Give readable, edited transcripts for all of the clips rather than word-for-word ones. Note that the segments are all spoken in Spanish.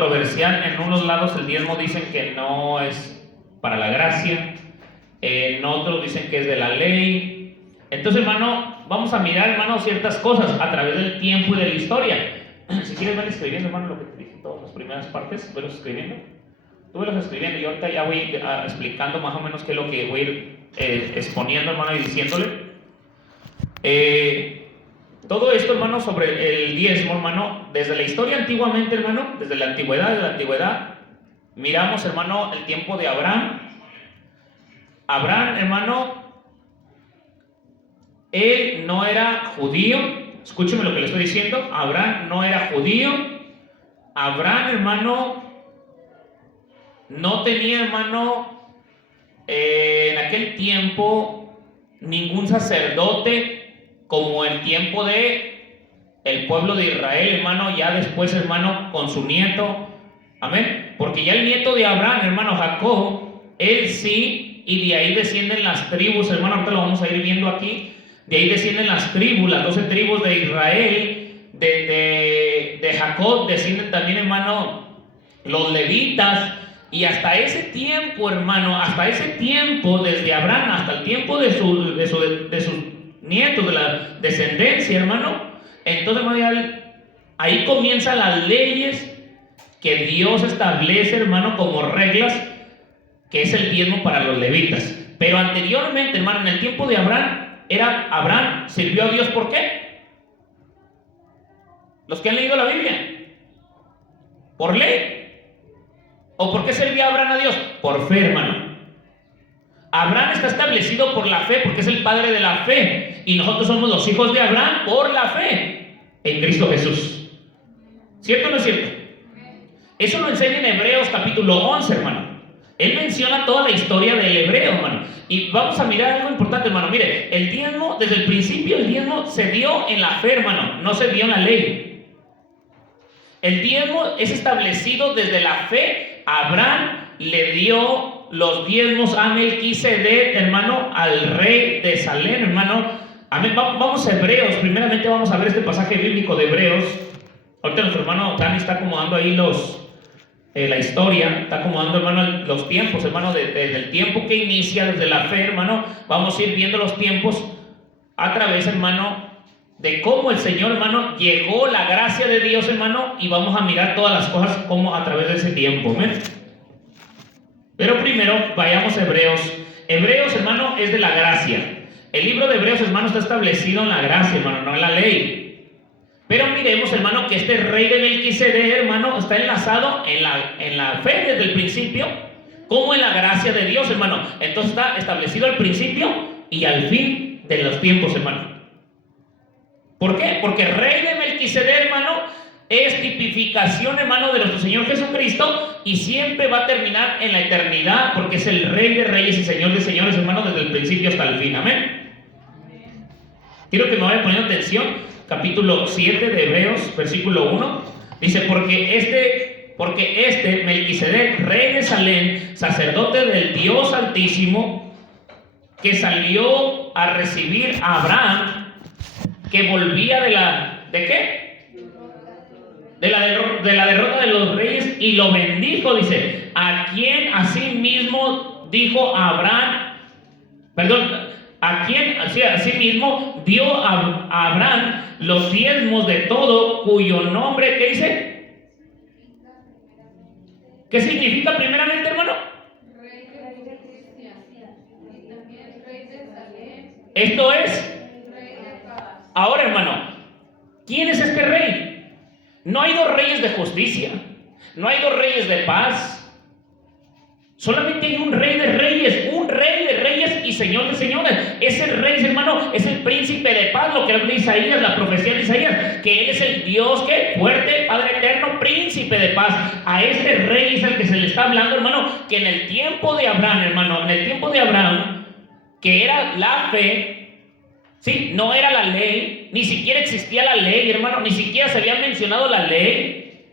controversial. En unos lados el diezmo dicen que no es para la gracia, en otros dicen que es de la ley. Entonces, hermano, vamos a mirar, hermano, ciertas cosas a través del tiempo y de la historia. Si quieres, ven escribiendo, hermano, lo que te dije, todas las primeras partes, velos escribiendo. Tú velos escribiendo y ahorita ya voy explicando más o menos qué es lo que voy a ir exponiendo, hermano, y diciéndole. Todo esto, hermano, sobre el diezmo, hermano, desde la historia antiguamente, hermano, desde la antigüedad, miramos, hermano, el tiempo de Abraham. Abraham, hermano, él no era judío. Escúcheme lo que le estoy diciendo. Abraham no era judío. Abraham, hermano, no tenía, hermano, en aquel tiempo ningún sacerdote como el tiempo de el pueblo de Israel, hermano, ya después, hermano, con su nieto. Amén. Porque ya el nieto de Abraham, hermano, Jacob, él sí, y de ahí descienden las tribus, hermano, ahorita lo vamos a ir viendo aquí. De ahí descienden las tribus, las 12 tribus de Israel, de Jacob, descienden también, hermano, los levitas. Y hasta ese tiempo, hermano, hasta ese tiempo, desde Abraham hasta el tiempo de sus nietos, de la descendencia, hermano, entonces, hermano, ahí comienzan las leyes que Dios establece, hermano, como reglas, que es el diezmo para los levitas. Pero anteriormente, hermano, en el tiempo de Abraham sirvió a Dios, ¿por qué? Los que han leído la Biblia, por ley. ¿O por qué servía Abraham a Dios? Por fe, hermano. Abraham está establecido por la fe, porque es el padre de la fe, y nosotros somos los hijos de Abraham por la fe en Cristo Jesús. ¿Cierto o no es cierto? Eso lo enseña en Hebreos capítulo 11, hermano. Él menciona toda la historia del hebreo, hermano. Y vamos a mirar algo importante, hermano. Mire, el diezmo, desde el principio, el diezmo se dio en la fe, hermano, no se dio en la ley. El diezmo es establecido desde la fe. Abraham le dio los diezmos a Melquisedec, hermano, al rey de Salem, hermano. Amén. Vamos a Hebreos. Primeramente vamos a ver este pasaje bíblico de Hebreos. Ahorita nuestro hermano Dani está acomodando ahí la historia, está acomodando, hermano, los tiempos, hermano, desde el tiempo que inicia, desde la fe, hermano. Vamos a ir viendo los tiempos a través, hermano, de cómo el Señor, hermano, llegó la gracia de Dios, hermano, y vamos a mirar todas las cosas como a través de ese tiempo, ¿ven? Pero primero vayamos a Hebreos. Hebreos, hermano, es de la gracia. El libro de Hebreos, hermano, está establecido en la gracia, hermano, no en la ley. Pero miremos, hermano, que este rey de Melquisedec, hermano, está enlazado en la fe desde el principio, como en la gracia de Dios, hermano. Entonces está establecido al principio y al fin de los tiempos, hermano. ¿Por qué? Porque el rey de Melquisedec, hermano, es tipificación, hermano, de nuestro Señor Jesucristo, y siempre va a terminar en la eternidad, porque es el rey de reyes y señor de señores, hermano, desde el principio hasta el fin. Amén. Quiero que me vayan poniendo atención. Capítulo 7 de Hebreos, versículo 1. Dice, porque este Melquisedec, rey de Salem, sacerdote del Dios Altísimo, que salió a recibir a Abraham, que volvía ¿de qué? De la derrota de los reyes, y lo bendijo, dice, a quien asimismo dijo Abraham, a quien asimismo dio a Abraham los diezmos de todo, cuyo nombre, ¿qué dice? ¿Qué significa primeramente, hermano? Esto es. Ahora, hermano, ¿quién es este rey? No hay dos reyes de justicia, no hay dos reyes de paz. Solamente hay un rey de reyes y señor de señores. Ese rey, hermano, es el príncipe de paz, lo que habla Isaías, la profecía de Isaías, que él es el Dios que fuerte, Padre eterno, príncipe de paz. A este rey es el que se le está hablando, hermano, que en el tiempo de Abraham, hermano, en el tiempo de Abraham, que era la fe, sí, no era la ley, ni siquiera existía la ley, hermano, ni siquiera se había mencionado la ley.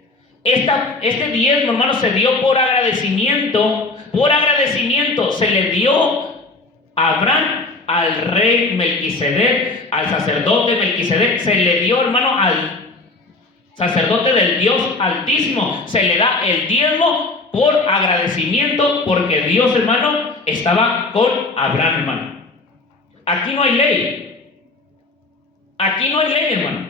Este diezmo, hermano, se dio por agradecimiento. Por agradecimiento se le dio a Abraham, al rey Melquisedec, al sacerdote Melquisedec, se le dio, hermano, sacerdote del Dios Altísimo. Se le da el diezmo por agradecimiento, porque Dios, hermano, estaba con Abraham, hermano. Aquí no hay ley. Aquí no hay ley, hermano.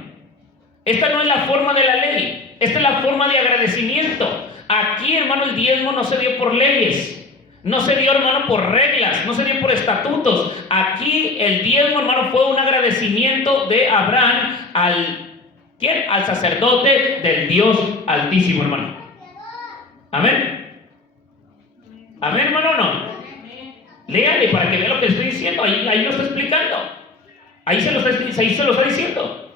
Esta no es la forma de la ley. Esta es la forma de agradecimiento. Aquí, hermano, el diezmo no se dio por leyes. No se dio, hermano, por reglas. No se dio por estatutos. Aquí el diezmo, hermano, fue un agradecimiento de Abraham ¿quién? Al sacerdote del Dios Altísimo, hermano. Amén. Amén, hermano, ¿o no? Léale para que vea lo que estoy diciendo. Ahí lo está explicando. Ahí se lo está diciendo.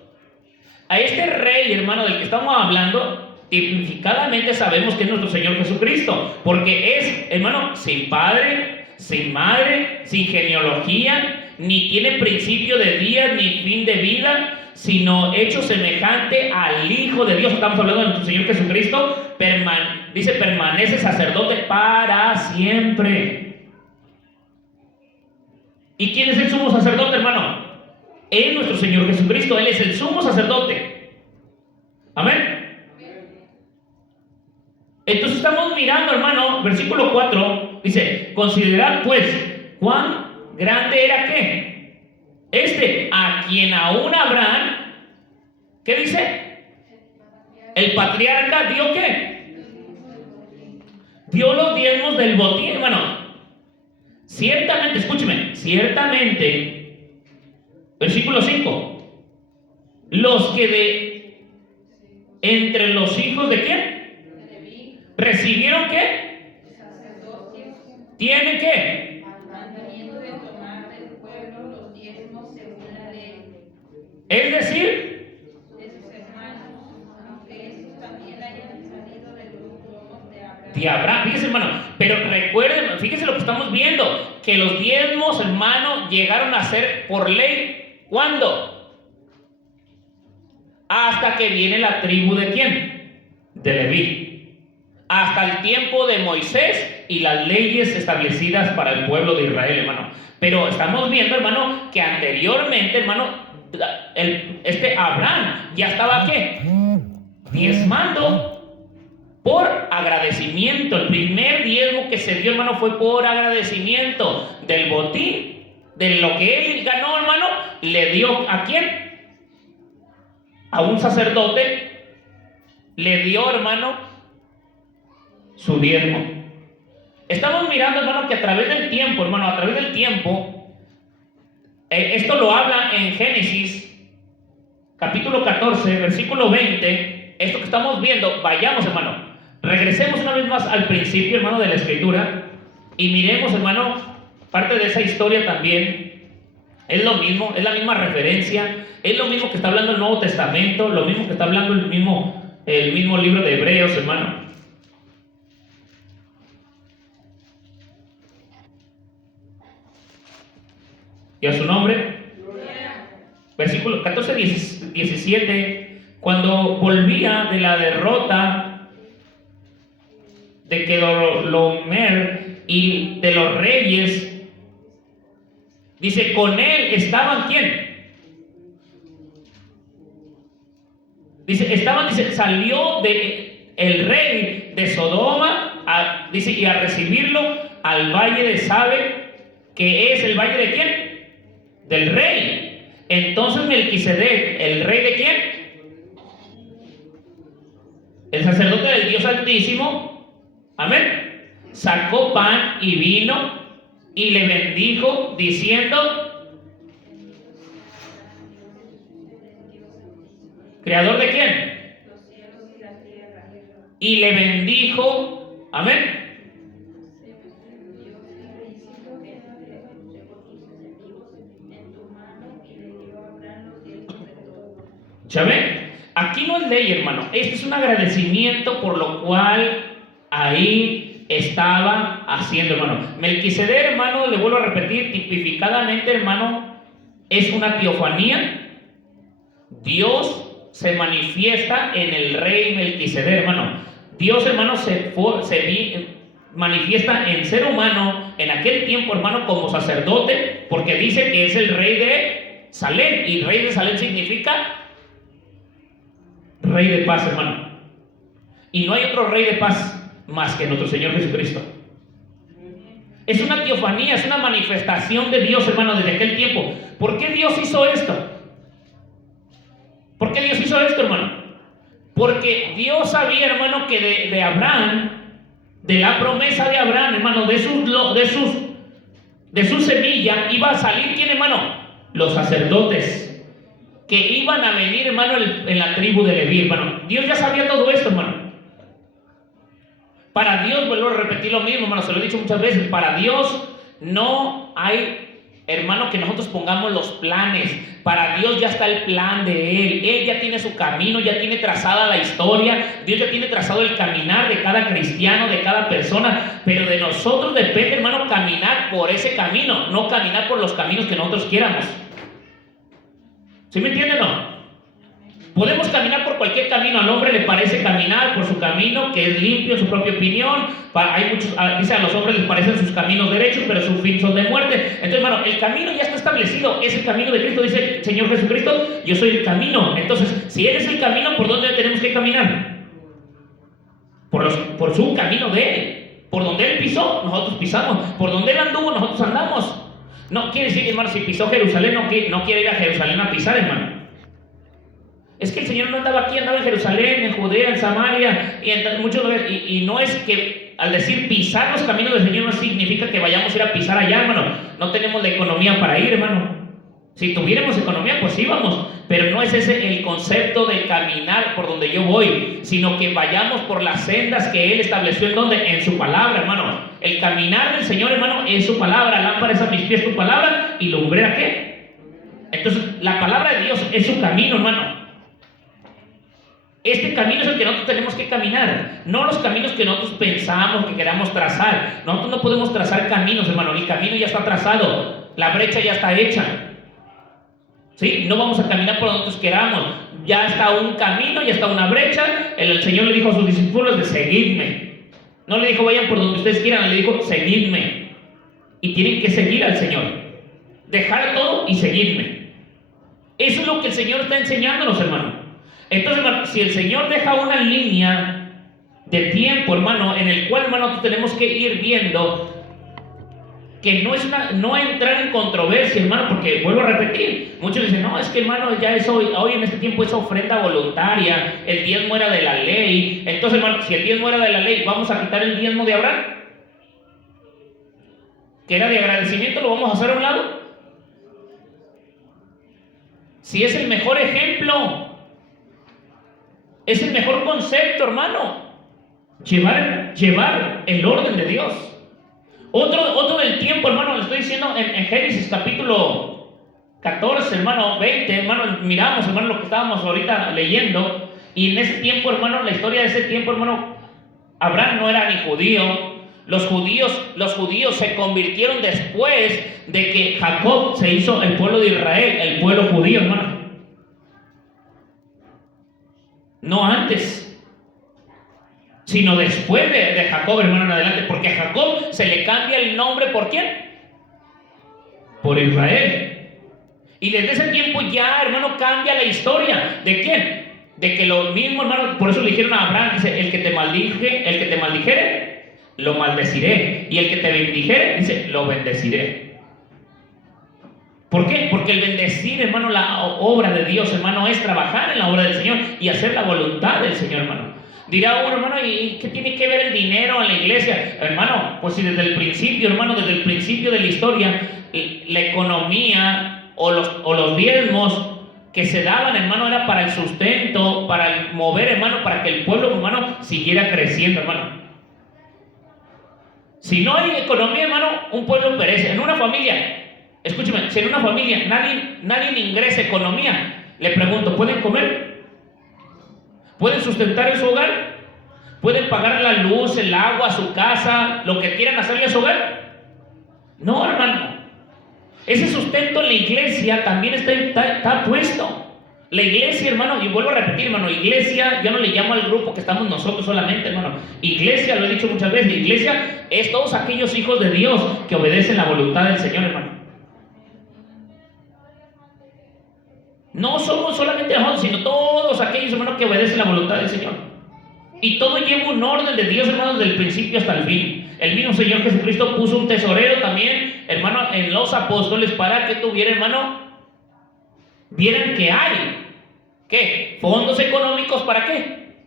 A este rey, hermano, del que estamos hablando, tipificadamente sabemos que es nuestro Señor Jesucristo, porque es, hermano, sin padre, sin madre, sin genealogía, ni tiene principio de días ni fin de vida, sino hecho semejante al Hijo de Dios. Estamos hablando de nuestro Señor Jesucristo. Dice, permanece sacerdote para siempre. ¿Y quién es el sumo sacerdote, hermano? Es nuestro Señor Jesucristo. Él es el sumo sacerdote. Amén. Entonces estamos mirando, hermano, versículo 4, dice, considerad pues cuán grande era ¿qué? A quien aún Abraham, ¿qué dice? El patriarca dio ¿qué? Dio los diezmos del botín, hermano. Ciertamente, escúcheme, ciertamente, versículo 5, los que entre los hijos de ¿quién? ¿Recibieron qué? ¿Tienen qué? Mandamiento de tomar del pueblo los diezmos según la ley. Es decir, De sus hermanos, aunque estos también hayan salido de los lomos de Abraham. de Abraham, fíjense, hermano, pero recuerden, fíjense lo que estamos viendo, que los diezmos, hermano, llegaron a ser por ley. ¿Cuándo? Hasta que viene la tribu de ¿quién? De Leví. Hasta el tiempo de Moisés y las leyes establecidas para el pueblo de Israel, hermano. Pero estamos viendo, hermano, que anteriormente, hermano, Abraham ya estaba ¿qué? Diezmando por agradecimiento. El primer diezmo que se dio, hermano, fue por agradecimiento del botín, de lo que él ganó, hermano, le dio ¿a quién? A un sacerdote, le dio, hermano, su diezmo. Estamos mirando, hermano, que a través del tiempo, hermano, a través del tiempo, esto lo habla en Génesis, capítulo 14, versículo 20, esto que estamos viendo. Vayamos, hermano, regresemos una vez más al principio, hermano, de la Escritura, y miremos, hermano, parte de esa historia también. Es lo mismo, es la misma referencia, es lo mismo que está hablando el Nuevo Testamento, lo mismo que está hablando el mismo libro de Hebreos, hermano. ¿Y a su nombre? Versículo 14, 17. Cuando volvía de la derrota de Kedorlaomer y de los reyes, dice, con él estaban ¿quién? Dice, salió el rey de Sodoma, y a recibirlo al valle de Sabe, que es el valle de ¿quién? Del rey. Entonces Melquisedec, ¿el rey de quién? El sacerdote del Dios Altísimo, amén, sacó pan y vino y le bendijo diciendo, ¿creador de quién? Los cielos y la tierra. Y le bendijo, amén. ¿Ya ven? Aquí no es ley, hermano. Este es un agradecimiento por lo cual ahí estaba haciendo, hermano. Melquisedec, hermano, le vuelvo a repetir, tipificadamente, hermano, es una teofanía. Dios se manifiesta en el rey Melquisedec, hermano. Dios, hermano, se manifiesta en ser humano en aquel tiempo, hermano, como sacerdote, porque dice que es el rey de Salem, y rey de Salem significa rey de paz, hermano. Y no hay otro rey de paz más que nuestro Señor Jesucristo. Es una teofanía, es una manifestación de Dios, hermano, desde aquel tiempo. ¿Por qué Dios hizo esto? ¿Por qué Dios hizo esto, hermano? Porque Dios sabía, hermano, que de Abraham, de la promesa de Abraham, hermano, de su semilla, iba a salir, ¿quién, hermano? Los sacerdotes que iban a venir, hermano, en la tribu de Leví, hermano. Dios ya sabía todo esto, hermano. Para Dios, vuelvo a repetir lo mismo, hermano, se lo he dicho muchas veces, para Dios no hay, hermano, que nosotros pongamos los planes. Para Dios ya está el plan de Él. Él ya tiene su camino, ya tiene trazada la historia. Dios ya tiene trazado el caminar de cada cristiano, de cada persona. Pero de nosotros depende, hermano, caminar por ese camino, no caminar por los caminos que nosotros quieramos. ¿Sí me entienden o no? Podemos caminar por cualquier camino. Al hombre le parece caminar por su camino, que es limpio, su propia opinión. Hay muchos, dice, a los hombres les parecen sus caminos derechos, pero sus fin son de muerte. Entonces, hermano, el camino ya está establecido. Es el camino de Cristo, dice el Señor Jesucristo. Yo soy el camino. Entonces, si Él es el camino, ¿por dónde tenemos que caminar? Por su camino de Él. Por donde Él pisó, nosotros pisamos. Por donde Él anduvo, nosotros andamos. No quiere decir, hermano, si pisó Jerusalén, no quiere ir a Jerusalén a pisar, hermano. Es que el Señor no andaba aquí, andaba en Jerusalén, en Judea, en Samaria, y en muchos lugares. Y no es que al decir pisar los caminos del Señor no significa que vayamos a ir a pisar allá, hermano. No tenemos la economía para ir, hermano. Si tuviéramos economía, pues íbamos. Pero no es ese el concepto de caminar por donde yo voy, sino que vayamos por las sendas que Él estableció en donde, en su palabra, hermano. El caminar del Señor, hermano, es su palabra. Lámpara es a mis pies tu palabra y lumbrera ¿qué? Entonces, la palabra de Dios es su camino, hermano. Este camino es el que nosotros tenemos que caminar, no los caminos que nosotros pensamos, que queramos trazar. Nosotros no podemos trazar caminos, hermano. El camino ya está trazado, la brecha ya está hecha. ¿Sí? No vamos a caminar por donde nosotros queramos. Ya está un camino, ya está una brecha. El Señor le dijo a sus discípulos de seguidme. No le dijo vayan por donde ustedes quieran, le dijo seguidme. Y tienen que seguir al Señor. Dejar todo y seguirme. Eso es lo que el Señor está enseñándonos, hermano. Entonces, hermano, si el Señor deja una línea de tiempo, hermano, en el cual, hermano, tenemos que ir viendo que no entrar en controversia, hermano, porque vuelvo a repetir, muchos dicen, no, es que, hermano, ya es hoy en este tiempo es ofrenda voluntaria, el diezmo era de la ley. Entonces, hermano, si el diezmo era de la ley, ¿vamos a quitar el diezmo de Abraham? Que era de agradecimiento, ¿lo vamos a hacer a un lado? Si es el mejor ejemplo, es el mejor concepto, hermano. Llevar el orden de Dios. Otro del tiempo, hermano, le estoy diciendo en Génesis capítulo 14, hermano, 20, hermano, miramos, hermano, lo que estábamos ahorita leyendo. Y en ese tiempo, hermano, la historia de ese tiempo, hermano, Abraham no era ni judío. Los judíos se convirtieron después de que Jacob se hizo el pueblo de Israel, el pueblo judío, hermano. No antes, sino después de Jacob, hermano, en adelante. Porque a Jacob se le cambia el nombre, ¿por quién? Por Israel. Y desde ese tiempo ya, hermano, cambia la historia. ¿De quién? De que lo mismo, hermano, por eso le dijeron a Abraham, dice, el que te maldijere, lo maldeciré. Y el que te bendijere, dice, lo bendeciré. ¿Por qué? Porque el bendecir, hermano, la obra de Dios, hermano, es trabajar en la obra del Señor y hacer la voluntad del Señor, hermano. Dirá uno, hermano, ¿y qué tiene que ver el dinero en la iglesia? Hermano, pues si desde el principio, hermano, desde el principio de la historia, la economía o los diezmos que se daban, hermano, era para el sustento, para el mover, hermano, para que el pueblo, hermano, siguiera creciendo, hermano. Si no hay economía, hermano, un pueblo perece. En una familia, escúcheme, si en una familia nadie ingresa economía, le pregunto, ¿pueden comer? ¿Pueden sustentar en su hogar? ¿Pueden pagar la luz, el agua, su casa, lo que quieran hacerle a su hogar? No, hermano. Ese sustento en la iglesia también está puesto. La iglesia, hermano, y vuelvo a repetir, hermano, iglesia, yo no le llamo al grupo que estamos nosotros solamente, hermano. Iglesia, lo he dicho muchas veces, iglesia es todos aquellos hijos de Dios que obedecen la voluntad del Señor, hermano. No somos solamente nosotros, sino todos aquellos, hermanos, que obedecen la voluntad del Señor. Y todo lleva un orden de Dios, hermanos, desde el principio hasta el fin. El mismo Señor Jesucristo puso un tesorero también, hermano, en los apóstoles para que tuviera, hermano, vieran que hay, ¿qué? Fondos económicos, ¿para qué?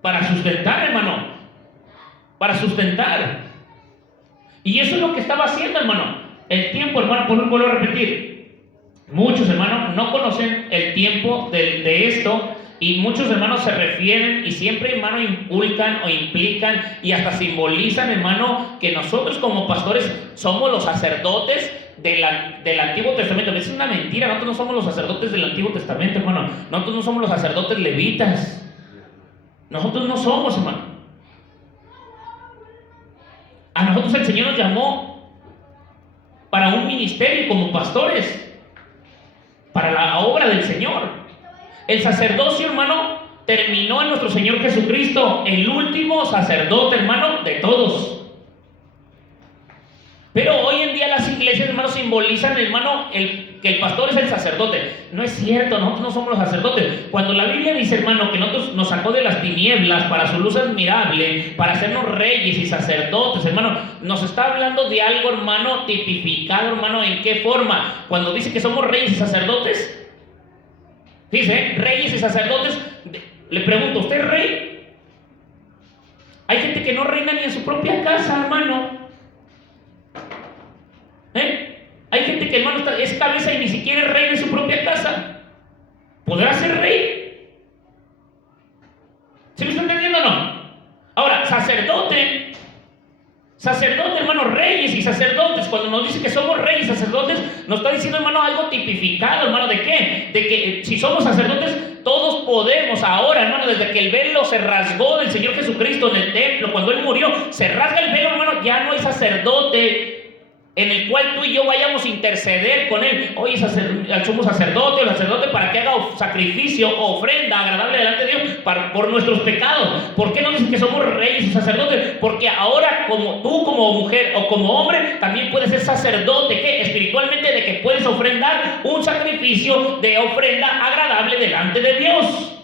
Para sustentar, hermano. Para sustentar. Y eso es lo que estaba haciendo, hermano. El tiempo, hermano, por un vuelvo a repetir. Muchos, hermanos, no conocen el tiempo de esto. Y muchos hermanos se refieren y siempre, hermano, inculcan o implican y hasta simbolizan, hermano, que nosotros como pastores somos los sacerdotes del Antiguo Testamento. Es una mentira, nosotros no somos los sacerdotes del Antiguo Testamento, hermano. Nosotros no somos los sacerdotes levitas. Nosotros no somos, hermano. A nosotros el Señor nos llamó para un ministerio como pastores, para la obra del Señor. El sacerdocio, hermano, terminó en nuestro Señor Jesucristo, el último sacerdote, hermano, de todos. Pero hoy en día las iglesias, hermano, simbolizan, hermano, que el pastor es el sacerdote. No es cierto, nosotros no somos los sacerdotes. Cuando la Biblia dice, hermano, que nosotros nos sacó de las tinieblas para su luz admirable, para hacernos reyes y sacerdotes, hermano, nos está hablando de algo, hermano, tipificado, hermano, ¿en qué forma? Cuando dice que somos reyes y sacerdotes, dice, reyes y sacerdotes. Le pregunto, ¿usted es rey? Hay gente que no reina ni en su propia casa, hermano. Hay gente que, hermano, es cabeza y ni siquiera es rey de su propia casa. ¿Podrá ser rey? ¿Sí me está entendiendo o no? Ahora, sacerdote, hermano, reyes y sacerdotes, cuando nos dice que somos reyes y sacerdotes, nos está diciendo, hermano, algo tipificado, hermano, ¿de qué? De que si somos sacerdotes, todos podemos ahora, hermano, desde que el velo se rasgó del Señor Jesucristo en el templo, cuando Él murió, se rasga el velo, hermano, ya no hay sacerdote en el cual tú y yo vayamos a interceder con Él. Oye, somos sacerdote o sacerdote para que haga sacrificio o ofrenda agradable delante de Dios por nuestros pecados. ¿Por qué no dicen que somos reyes y sacerdotes? Porque ahora, como tú como mujer o como hombre, también puedes ser sacerdote, ¿qué? Espiritualmente, de que puedes ofrendar un sacrificio de ofrenda agradable delante de Dios.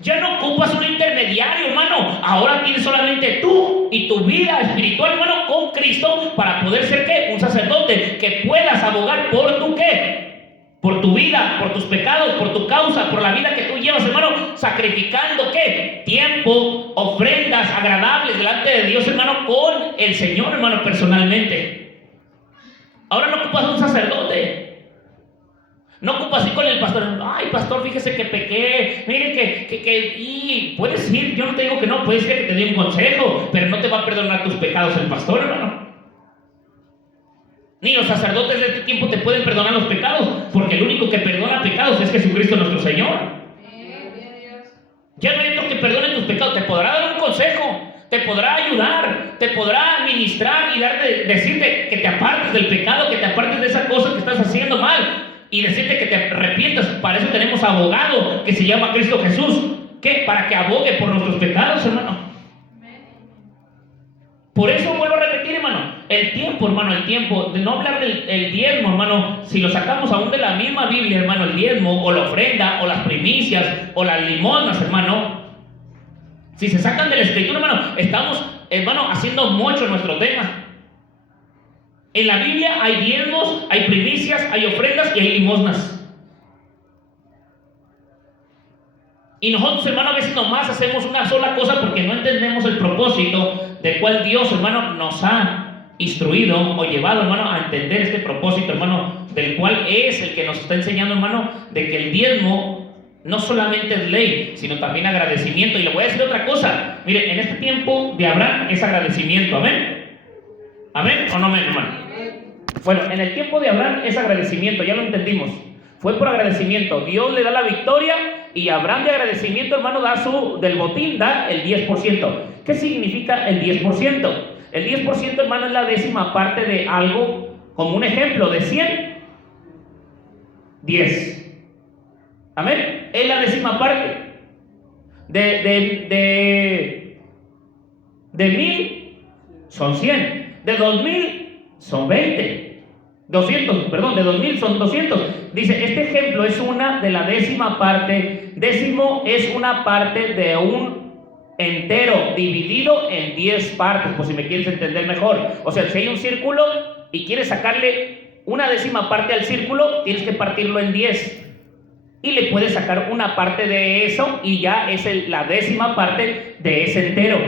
Ya no ocupas un intermediario, hermano. Ahora tienes solamente tú y tu vida espiritual, hermano, con Cristo para poder ser, ¿qué? Un sacerdote que puedas abogar por tu, ¿qué? Por tu vida, por tus pecados, por tu causa, por la vida que tú llevas, hermano, sacrificando, ¿qué? Tiempo, ofrendas agradables delante de Dios, hermano, con el Señor, hermano, personalmente. Ahora no ocupas un sacerdote. No ocupa así con el pastor. Ay, pastor, fíjese que pequé. Mire y puedes ir, yo no te digo que no, puedes ir que te dé un consejo, pero no te va a perdonar tus pecados el pastor, hermano. Ni los sacerdotes de este tiempo te pueden perdonar los pecados, porque el único que perdona pecados es Jesucristo nuestro Señor. Ya no hay otro que perdone tus pecados. Te podrá dar un consejo, te podrá ayudar, te podrá administrar y decirte que te apartes del pecado, que te apartes de esa cosa que estás haciendo mal. Y decirte que te arrepientas. Para eso tenemos abogado que se llama Cristo Jesús. ¿Qué? Para que abogue por nuestros pecados, hermano. Por eso vuelvo a repetir, hermano. El tiempo, hermano, el tiempo. De no hablar del diezmo, hermano. Si lo sacamos aún de la misma Biblia, hermano, el diezmo, o la ofrenda, o las primicias, o las limosnas, hermano. Si se sacan de la Escritura, hermano, estamos, hermano, haciendo mucho nuestro tema. En la Biblia hay diezmos, hay primicias, hay ofrendas y hay limosnas. Y nosotros, hermano, a veces nomás hacemos una sola cosa porque no entendemos el propósito del cual Dios, hermano, nos ha instruido o llevado, hermano, a entender este propósito, hermano, del cual es el que nos está enseñando, hermano, de que el diezmo no solamente es ley, sino también agradecimiento. Y le voy a decir otra cosa. Mire, en este tiempo de Abraham es agradecimiento. ¿Amén? ¿Amén o no amén, hermano? Bueno, en el tiempo de Abraham es agradecimiento, ya lo entendimos. Fue por agradecimiento. Dios le da la victoria y Abraham de agradecimiento, hermano, del botín, da el 10%. ¿Qué significa el 10%? El 10%, hermano, es la décima parte de algo, como un ejemplo, de 100, 10. ¿Amén? Es la décima parte. De 1000 son 100. De 2000 son 20. de 2000 son 200. Dice, este ejemplo es una de la décima parte. Décimo es una parte de un entero dividido en 10 partes, por si me quieres entender mejor. O sea, si hay un círculo y quieres sacarle una décima parte al círculo, tienes que partirlo en 10. Y le puedes sacar una parte de eso y ya es la décima parte de ese entero.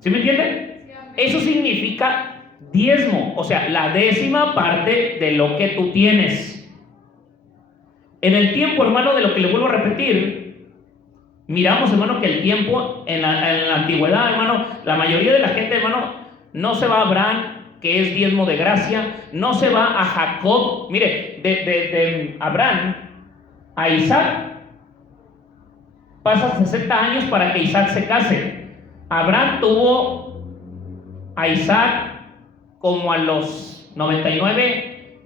¿Sí me entienden? Eso significa diezmo, o sea, la décima parte de lo que tú tienes. En el tiempo, hermano, de lo que le vuelvo a repetir, miramos, hermano, que el tiempo en la antigüedad, hermano, la mayoría de la gente, hermano, no se va a Abraham, que es diezmo de gracia, no se va a Jacob. Mire, de Abraham a Isaac pasan 60 años para que Isaac se case. Abraham tuvo a Isaac como a los 99,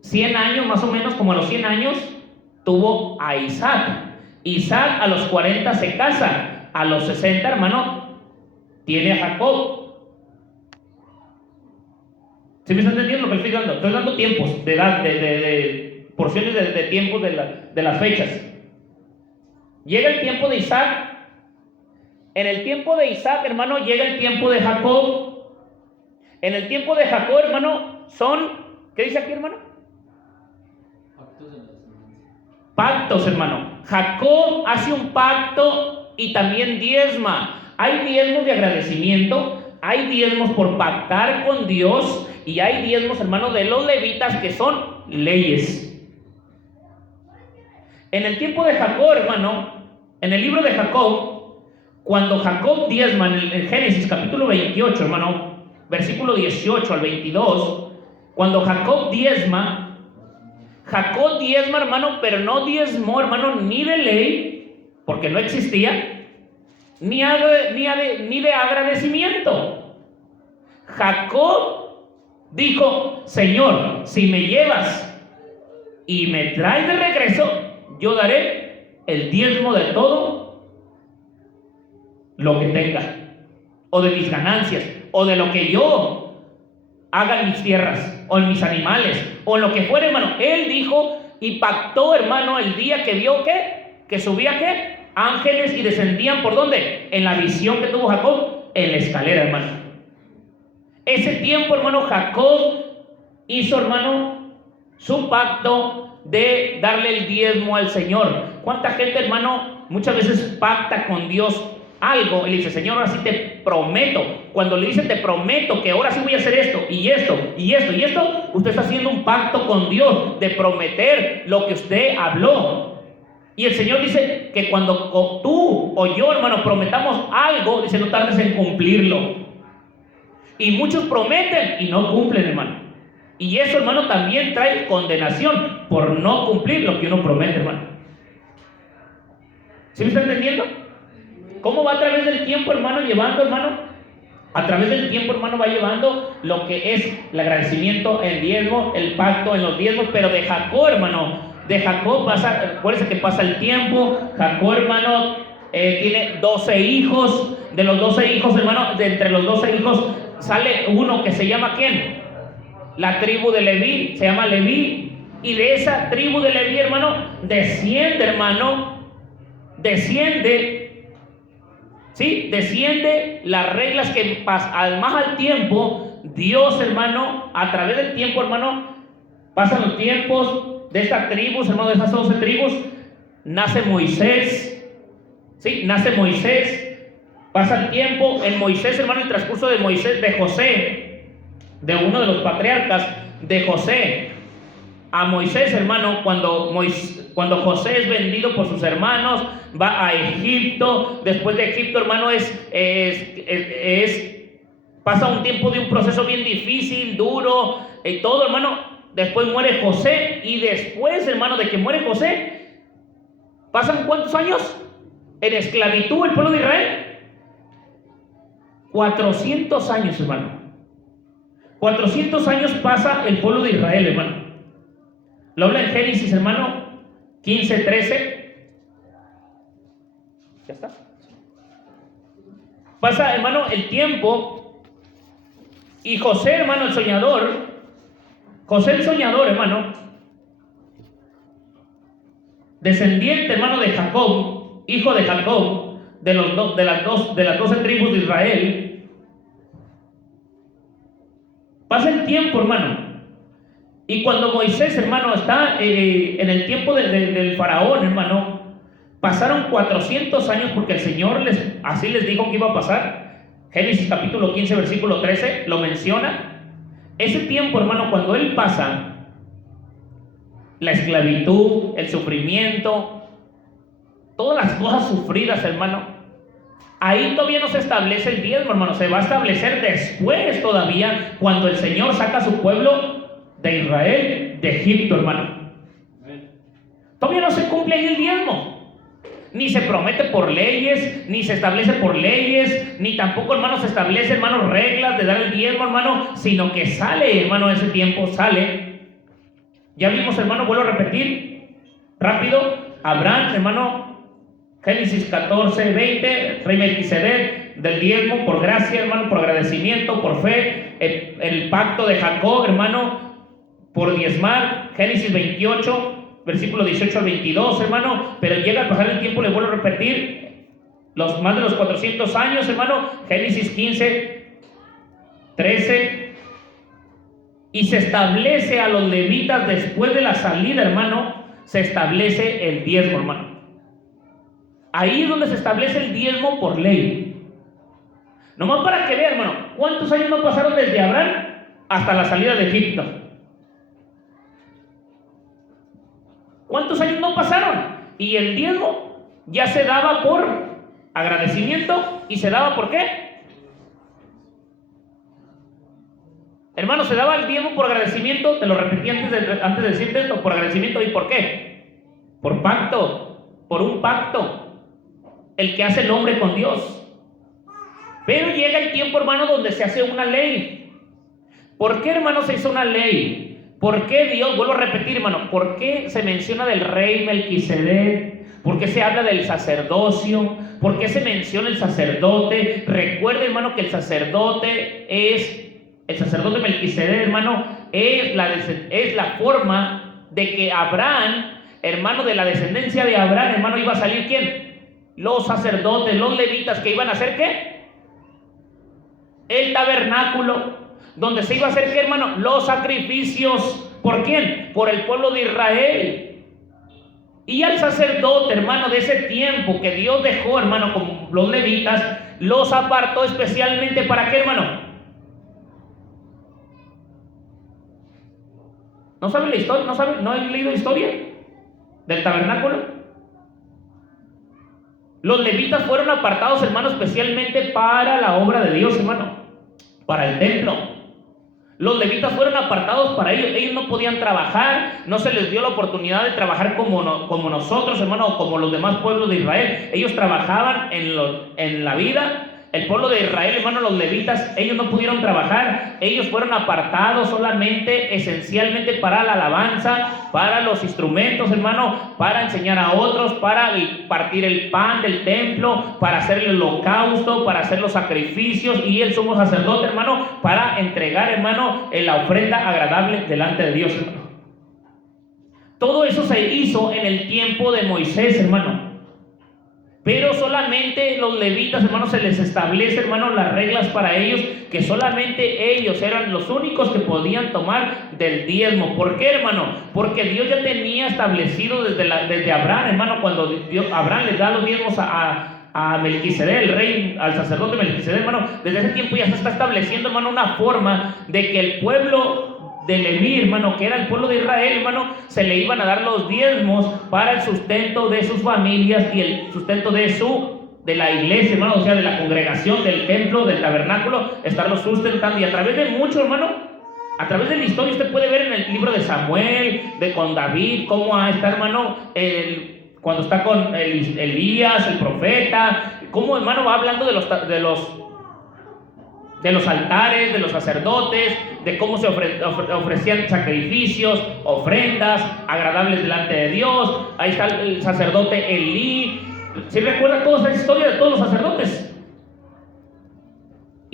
100 años más o menos, como a los 100 años tuvo a Isaac. Isaac a los 40 se casa, a los 60, hermano, tiene a Jacob. ¿Sí me están entendiendo lo que estoy dando? Estoy dando tiempos de edad, de porciones de tiempos de las fechas. Llega el tiempo de Isaac. En el tiempo de Isaac, hermano, llega el tiempo de Jacob. En el tiempo de Jacob, hermano, ¿qué dice aquí, hermano? Pactos, hermano. Jacob hace un pacto y también diezma. Hay diezmos de agradecimiento, hay diezmos por pactar con Dios y hay diezmos, hermano, de los levitas que son leyes. En el tiempo de Jacob, hermano, en el libro de Jacob, cuando Jacob diezma en Génesis capítulo 28, hermano, versículo 18 al 22, cuando Jacob diezma, hermano, pero no diezmó, hermano, ni de ley, porque no existía, ni de agradecimiento. Jacob dijo, Señor, si me llevas y me traes de regreso, yo daré el diezmo de todo lo que tenga, o de mis ganancias, o de lo que yo haga en mis tierras, o en mis animales, o en lo que fuera, hermano. Él dijo y pactó, hermano, el día que vio que subía ángeles y descendían, ¿por dónde? En la visión que tuvo Jacob, en la escalera, hermano. Ese tiempo, hermano, Jacob hizo, hermano, su pacto de darle el diezmo al Señor. ¿Cuánta gente, hermano, muchas veces pacta con Dios algo y le dice, Señor, ahora sí te prometo? Cuando le dice te prometo que ahora sí voy a hacer esto y esto y esto y esto, usted está haciendo un pacto con Dios de prometer lo que usted habló. Y el Señor dice que cuando tú o yo, hermano, prometamos algo, dice, no tardes en cumplirlo. Y muchos prometen y no cumplen, hermano. Y eso, hermano, también trae condenación por no cumplir lo que uno promete, hermano. ¿Sí me está entendiendo? ¿Cómo va a través del tiempo, hermano, llevando, hermano? A través del tiempo, hermano, va llevando lo que es el agradecimiento, el diezmo, el pacto en los diezmos. Pero de Jacob, hermano, de Jacob pasa, acuérdense que pasa el tiempo. Jacob, hermano, tiene 12 hijos. De los 12 hijos, hermano, de entre los 12 hijos sale uno que se llama ¿quién? La tribu de Leví, se llama Leví. Y de esa tribu de Leví, hermano, desciende, hermano, desciende las reglas que más al tiempo, Dios, hermano, a través del tiempo, hermano, pasan los tiempos de estas tribus, hermano, de esas 12 tribus, nace Moisés, nace Moisés, pasa el tiempo, en Moisés, hermano, el transcurso de Moisés, de José, de uno de los patriarcas, de José a Moisés, hermano, cuando José es vendido por sus hermanos, va a Egipto. Después de Egipto, hermano, pasa un tiempo de un proceso bien difícil, duro, y todo, hermano. Después muere José, y después, hermano, de que muere José, ¿pasan cuántos años en esclavitud el pueblo de Israel? 400 años, hermano. 400 años pasa el pueblo de Israel, hermano. Lo habla en Génesis, hermano, 15:13. ¿Ya está? Pasa, hermano, el tiempo. Y José, hermano, el soñador, José el soñador, hermano, descendiente, hermano, de Jacob, hijo de Jacob, de las 12 tribus de Israel. Pasa el tiempo, hermano, y cuando Moisés, hermano, está en el tiempo del faraón, hermano, pasaron 400 años porque el Señor así les dijo que iba a pasar. Génesis capítulo 15, versículo 13 lo menciona. Ese tiempo, hermano, cuando él pasa, la esclavitud, el sufrimiento, todas las cosas sufridas, hermano, ahí todavía no se establece el diezmo, hermano. Se va a establecer después todavía, cuando el Señor saca a su pueblo de Israel, de Egipto, hermano. Todavía no se cumple ahí el diezmo. Ni se promete por leyes, ni se establece por leyes, ni tampoco, hermano, se establece, hermano, reglas de dar el diezmo, hermano, sino que sale, hermano, ese tiempo sale. Ya vimos, hermano, vuelvo a repetir rápido, Abraham, hermano, Génesis 14, 20, rey Melquisedec, del diezmo, por gracia, hermano, por agradecimiento, por fe, el pacto de Jacob, hermano, por diezmar, Génesis 28, versículo 18 al 22, hermano, pero llega al pasar el tiempo, le vuelvo a repetir, más de los 400 años, hermano, Génesis 15, 13, y se establece a los levitas después de la salida, hermano, se establece el diezmo, hermano. Ahí es donde se establece el diezmo por ley. Nomás para que vean, hermano, ¿cuántos años no pasaron desde Abraham hasta la salida de Egipto? ¿Cuántos años no pasaron? Y el diezmo ya se daba por agradecimiento. ¿Y se daba por qué? Hermano, se daba el diezmo por agradecimiento. Te lo repetí antes de decirte esto. Por agradecimiento. ¿Y por qué? Por pacto. Por un pacto. El que hace el hombre con Dios. Pero llega el tiempo, hermano, donde se hace una ley. ¿Por qué, hermano, se hizo una ley? ¿Por qué Dios, vuelvo a repetir, hermano, por qué se menciona del rey Melquisedec? ¿Por qué se habla del sacerdocio? ¿Por qué se menciona el sacerdote? Recuerde, hermano, que el sacerdote Melquisedec, hermano, es la forma de que Abraham, hermano, de la descendencia de Abraham, hermano, iba a salir ¿quién? Los sacerdotes, los levitas, que iban a hacer ¿qué? El tabernáculo. Donde se iba a hacer ¿qué, hermano? Los sacrificios. ¿Por quién? Por el pueblo de Israel. Y al sacerdote, hermano, de ese tiempo que Dios dejó, hermano, como los levitas, los apartó especialmente ¿para qué, hermano? ¿No saben la historia? ¿No han leído la historia del tabernáculo? Los levitas fueron apartados, hermano, especialmente para la obra de Dios, hermano, para el templo. Los levitas fueron apartados para ellos. Ellos no podían trabajar, no se les dio la oportunidad de trabajar como nosotros, hermano, como los demás pueblos de Israel. Ellos trabajaban en la vida. El pueblo de Israel, hermano, los levitas, ellos no pudieron trabajar. Ellos fueron apartados solamente, esencialmente para la alabanza, para los instrumentos, hermano, para enseñar a otros, para partir el pan del templo, para hacer el holocausto, para hacer los sacrificios, y el sumo sacerdote, hermano, para entregar, hermano, la ofrenda agradable delante de Dios, hermano. Todo eso se hizo en el tiempo de Moisés, hermano. Pero solamente los levitas, hermanos, se les establece, hermanos, las reglas para ellos, que solamente ellos eran los únicos que podían tomar del diezmo. ¿Por qué, hermano? Porque Dios ya tenía establecido desde Abraham, hermano, cuando Abraham les da los diezmos a Melquisedec, el rey, al sacerdote Melquisedec, hermano, desde ese tiempo ya se está estableciendo, hermano, una forma de que el pueblo de Leví, hermano, que era el pueblo de Israel, hermano, se le iban a dar los diezmos para el sustento de sus familias y el sustento de la iglesia, hermano, o sea, de la congregación, del templo, del tabernáculo, estarlo sustentando. Y a través de mucho, hermano, a través de la historia, usted puede ver en el libro de Samuel, con David, cómo está, hermano, cuando está con Elías, el profeta, cómo, hermano, va hablando de los altares, de los sacerdotes, de cómo se ofrecían sacrificios, ofrendas agradables delante de Dios. Ahí está el sacerdote Elí. ¿Sí recuerda toda esa historia de todos los sacerdotes?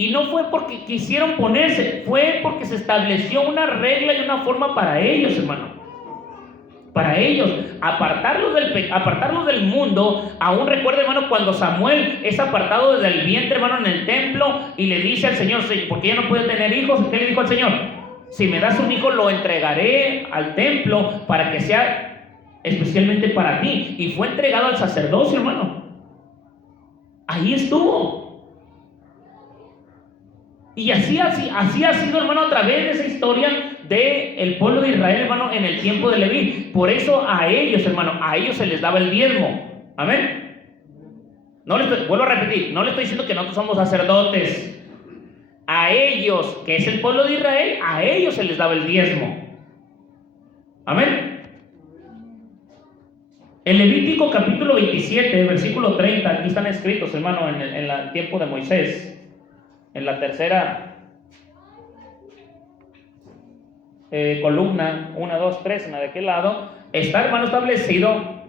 Y no fue porque quisieron ponerse, fue porque se estableció una regla y una forma para ellos, hermano. Para ellos, apartarlos del mundo. Aún recuerda, hermano, cuando Samuel es apartado desde el vientre, hermano, en el templo, y le dice al Señor, porque ya no puede tener hijos. ¿Qué le dijo al Señor? Si me das un hijo, lo entregaré al templo para que sea especialmente para ti. Y fue entregado al sacerdocio, hermano. Ahí estuvo. Y así ha sido, hermano, a través de esa historia del pueblo de Israel, hermano, en el tiempo de Leví. Por eso a ellos, hermano, a ellos se les daba el diezmo. Amén. Vuelvo a repetir, no le estoy diciendo que nosotros somos sacerdotes. A ellos, que es el pueblo de Israel, a ellos se les daba el diezmo. Amén. En Levítico capítulo 27, versículo 30, aquí están escritos, hermano, en el tiempo de Moisés. En la tercera columna, 1, 2, 3, en la de aquel lado, está, hermano, establecido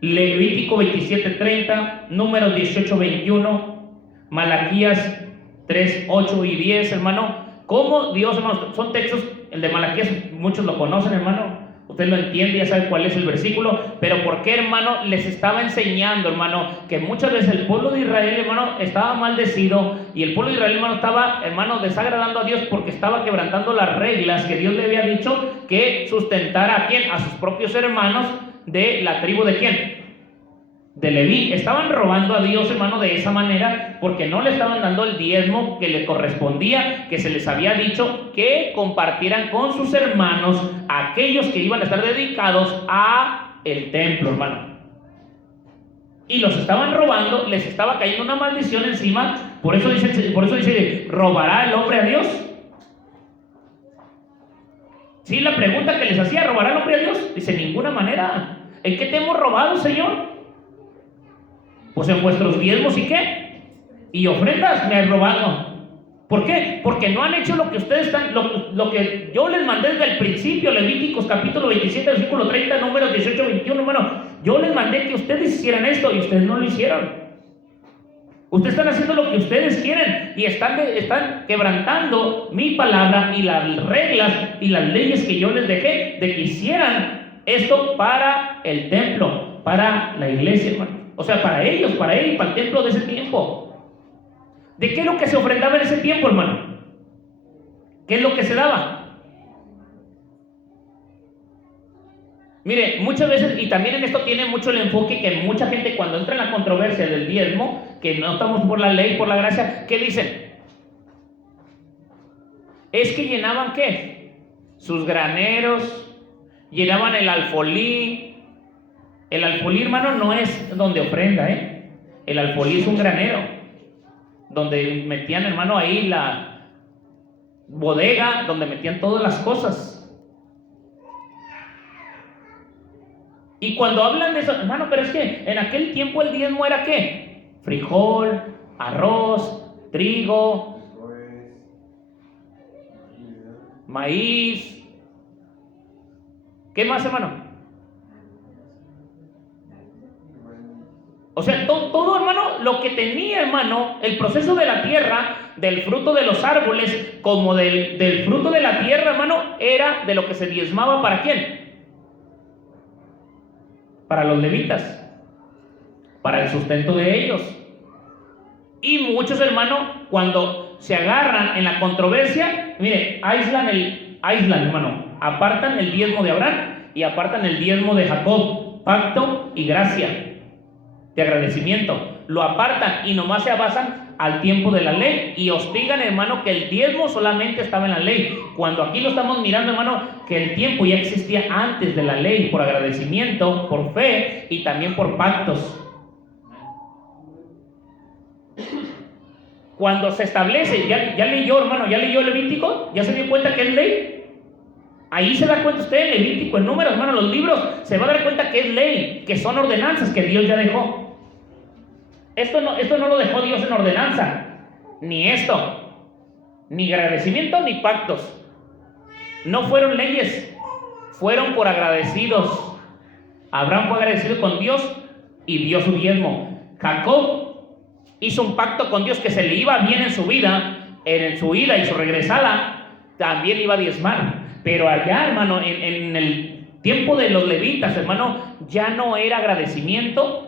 Levítico 27, 30, Números 18, 21, Malaquías 3, 8 y 10, hermano. Cómo Dios, hermano, son textos, el de Malaquías muchos lo conocen, hermano. Usted lo entiende, ya sabe cuál es el versículo, pero ¿por qué, hermano? Les estaba enseñando, hermano, que muchas veces el pueblo de Israel, hermano, estaba maldecido, y el pueblo de Israel, hermano, estaba, hermano, desagradando a Dios porque estaba quebrantando las reglas que Dios le había dicho que sustentara ¿a quién? A sus propios hermanos de la tribu de ¿quién? De Leví. Estaban robando a Dios, hermano, de esa manera, porque no le estaban dando el diezmo que le correspondía, que se les había dicho que compartieran con sus hermanos, aquellos que iban a estar dedicados a el templo, hermano. Y los estaban robando, les estaba cayendo una maldición encima. Por eso dice, ¿robará el hombre a Dios? Sí, la pregunta que les hacía, ¿robará el hombre a Dios? Dice, ninguna manera. ¿En qué te hemos robado, Señor? Pues en vuestros diezmos y qué, y ofrendas me has robado. ¿Por qué? Porque no han hecho lo que ustedes están, lo que yo les mandé desde el principio. Levíticos capítulo 27, versículo 30, Números 18, 21, hermano. Yo les mandé que ustedes hicieran esto y ustedes no lo hicieron. Ustedes están haciendo lo que ustedes quieren y están quebrantando mi palabra y las reglas y las leyes que yo les dejé de que hicieran esto para el templo, para la iglesia, hermano. O sea, para ellos, para él, para el templo de ese tiempo. ¿De qué es lo que se ofrendaba en ese tiempo, hermano? ¿Qué es lo que se daba? Mire, muchas veces, y también en esto tiene mucho el enfoque que mucha gente cuando entra en la controversia del diezmo, que no estamos por la ley, por la gracia, ¿qué dicen? Es que llenaban ¿qué? Sus graneros, llenaban el alfolí. El alfolí, hermano, no es donde ofrenda, El alfolí es un granero, donde metían, hermano, ahí la bodega, donde metían todas las cosas. Y cuando hablan de eso, hermano, pero es que en aquel tiempo el diezmo era ¿qué? Frijol, arroz, trigo, maíz. ¿Qué más, hermano? O sea, todo, hermano, lo que tenía, hermano, el proceso de la tierra, del fruto de los árboles, como del fruto de la tierra, hermano, era de lo que se diezmaba. ¿Para quién? Para los levitas, para el sustento de ellos. Y muchos, hermano, cuando se agarran en la controversia, mire, aíslan, hermano, apartan el diezmo de Abraham y apartan el diezmo de Jacob, pacto y gracia de agradecimiento, lo apartan y nomás se basan al tiempo de la ley y hostigan, hermano, que el diezmo solamente estaba en la ley, cuando aquí lo estamos mirando, hermano, que el tiempo ya existía antes de la ley, por agradecimiento, por fe y también por pactos. Cuando se establece, ya leyó, hermano, ya leyó Levítico, ya se dio cuenta que es ley. Ahí se da cuenta usted, Levítico, en Números, hermano, los libros, se va a dar cuenta que es ley, que son ordenanzas que Dios ya dejó. Esto no lo dejó Dios en ordenanza, ni esto, ni agradecimiento ni pactos. No fueron leyes, fueron por agradecidos. Abraham fue agradecido con Dios y dio su diezmo. Jacob hizo un pacto con Dios que se le iba bien en su vida, en su ida y su regresada, también iba a diezmar. Pero allá, hermano, en el tiempo de los levitas, hermano, ya no era agradecimiento.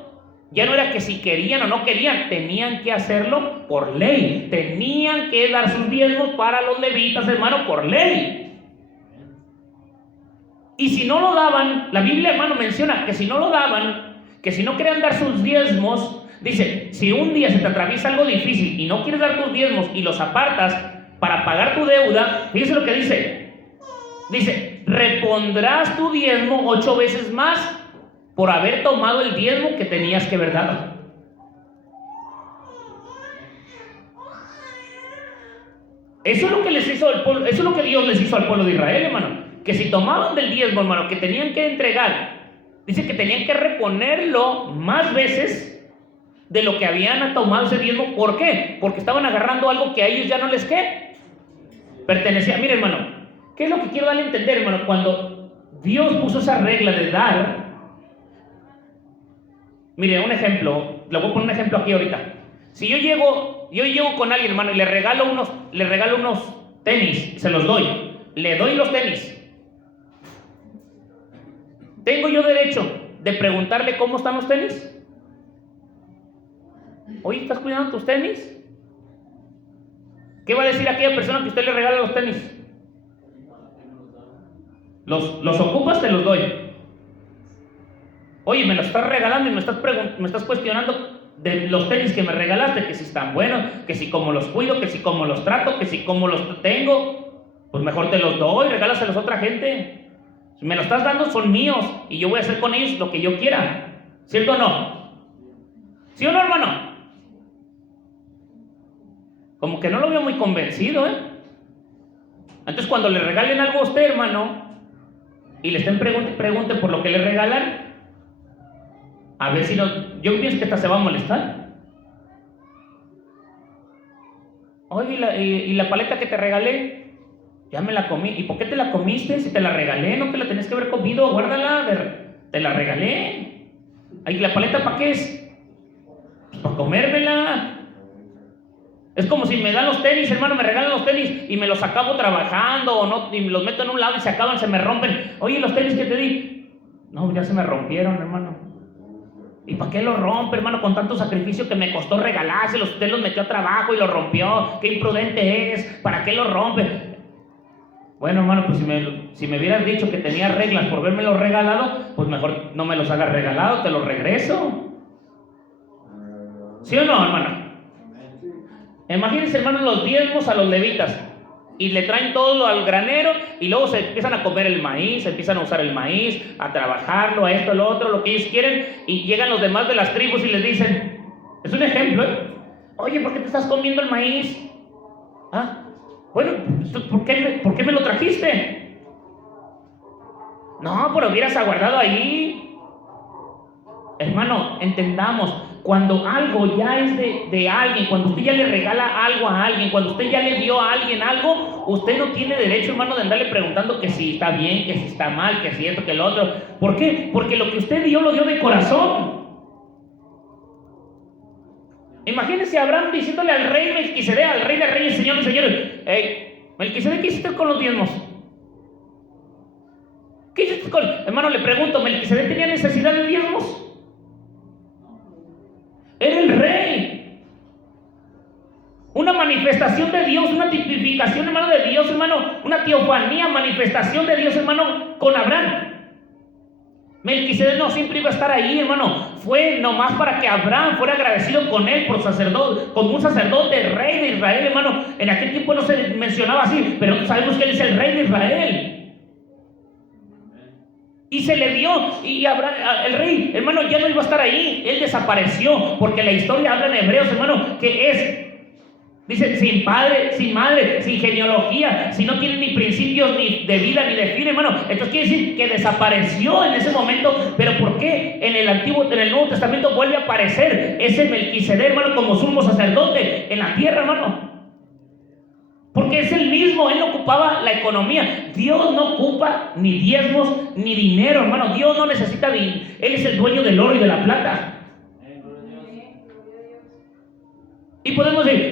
Ya no era que si querían o no querían, tenían que hacerlo por ley. Tenían que dar sus diezmos para los levitas, hermano, por ley. Y si no lo daban, la Biblia, hermano, menciona que si no lo daban, que si no querían dar sus diezmos, dice, si un día se te atraviesa algo difícil y no quieres dar tus diezmos y los apartas para pagar tu deuda, fíjese lo que dice. Dice, repondrás tu diezmo 8 veces más por haber tomado el diezmo que tenías que haber dado. Eso es lo que les hizo al pueblo, eso es lo que Dios les hizo al pueblo de Israel, hermano. Que si tomaban del diezmo, hermano, que tenían que entregar, dice que tenían que reponerlo más veces de lo que habían tomado ese diezmo. ¿Por qué? Porque estaban agarrando algo que a ellos ya no les pertenecía. Mire, hermano, ¿qué es lo que quiero darle a entender, hermano? Cuando Dios puso esa regla de dar, mire, un ejemplo, le voy a poner un ejemplo aquí ahorita. Si yo llego con alguien, hermano, y le regalo unos tenis, se los doy, le doy los tenis. ¿Tengo yo derecho de preguntarle cómo están los tenis? Oye, ¿estás cuidando tus tenis? ¿Qué va a decir aquella persona que usted le regala los tenis? ¿Los ocupas? Te los doy. Oye, me los estás regalando y me estás cuestionando de los tenis que me regalaste, que si están buenos, que si cómo los cuido, que si cómo los trato, que si cómo los tengo. Pues mejor te los doy, regálaselos a otra gente. Si me los estás dando, son míos y yo voy a hacer con ellos lo que yo quiera. ¿Cierto o no? ¿Sí o no, hermano? Como que no lo veo muy convencido, ¿eh? Entonces, cuando le regalen algo a usted, hermano, y le estén pregunte por lo que le regalan, a ver si no, yo pienso que hasta se va a molestar. Oye, ¿y la paleta que te regalé? Ya me la comí. ¿Y por qué te la comiste? Si te la regalé, no te la tenías que haber comido, guárdala, te la regalé. ¿Y la paleta para qué es? Pues para comérmela. Es como si me dan los tenis, hermano, me regalan los tenis y me los acabo trabajando o no, y me los meto en un lado y se acaban, se me rompen. Oye, los tenis que te di, no, ya se me rompieron, hermano. ¿Y para qué los rompe, hermano? Con tanto sacrificio que me costó regalárselos, usted los metió a trabajo y los rompió. Qué imprudente es, ¿para qué los rompe? Bueno, hermano, pues si me hubieras dicho que tenía reglas por habérmelos regalado, pues mejor no me los hagas regalado, te los regreso. ¿Sí o no, hermano? Imagínense, hermano, los diezmos a los levitas y le traen todo al granero y luego se empiezan a comer el maíz, se empiezan a usar el maíz, a trabajarlo, a esto, a lo otro, lo que ellos quieren, y llegan los demás de las tribus y les dicen, es un ejemplo, ¿eh? Oye, ¿por qué te estás comiendo el maíz? Ah, bueno, ¿por qué me lo trajiste? No, pero hubieras aguardado ahí. Hermano, entendamos, cuando algo ya es de alguien, cuando usted ya le regala algo a alguien, cuando usted ya le dio a alguien algo, usted no tiene derecho, hermano, de andarle preguntando que si está bien, que si está mal, que si esto, que lo otro. ¿Por qué? Porque lo que usted dio, lo dio de corazón. Imagínese a Abraham diciéndole al rey Melquisedec, al rey de reyes, señor de señores, hey, Melquisedec, ¿qué hiciste con los diezmos? ¿Qué hiciste con...? Hermano, le pregunto, ¿Melquisedec tenía necesidad de diezmos? Era el rey. Una manifestación de Dios, una tipificación, hermano, de Dios, hermano, una teofanía, manifestación de Dios, hermano, con Abraham. Melquisedec no siempre iba a estar ahí, hermano. Fue nomás para que Abraham fuera agradecido con él por sacerdote, como un sacerdote, rey de Israel, hermano. En aquel tiempo no se mencionaba así, pero sabemos que él es el rey de Israel. Y se le dio, y Abraham, el rey, hermano, ya no iba a estar ahí. Él desapareció, porque la historia habla en Hebreos, hermano, que es, dice, sin padre, sin madre, sin genealogía, si no tiene ni principios ni de vida ni de fin, hermano. Entonces quiere decir que desapareció en ese momento. Pero ¿por qué en el Nuevo Testamento vuelve a aparecer ese Melquisedec, hermano, como sumo sacerdote en la tierra, hermano? Porque es el mismo, él no ocupaba la economía. Dios no ocupa ni diezmos ni dinero, hermano. Dios no necesita dinero. Él es el dueño del oro y de la plata.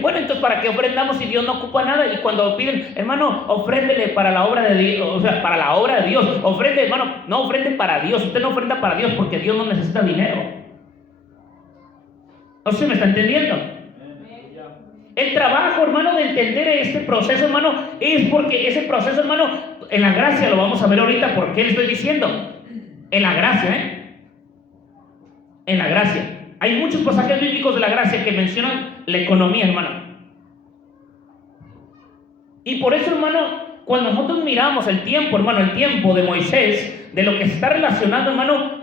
bueno, entonces ¿para qué ofrendamos si Dios no ocupa nada? Y cuando piden, hermano, ofréndele para la obra de Dios, o sea, para la obra de Dios, ofrende, hermano, no ofrende para Dios, usted no ofrenda para Dios porque Dios no necesita dinero. No sé si me está entendiendo. El trabajo, hermano, de entender este proceso, hermano, es porque ese proceso, hermano, en la gracia, lo vamos a ver ahorita, ¿por qué le estoy diciendo? En la gracia, en la gracia. Hay muchos pasajes bíblicos de la gracia que mencionan la economía, hermano. Y por eso, hermano, cuando nosotros miramos el tiempo, hermano, el tiempo de Moisés, de lo que se está relacionando, hermano,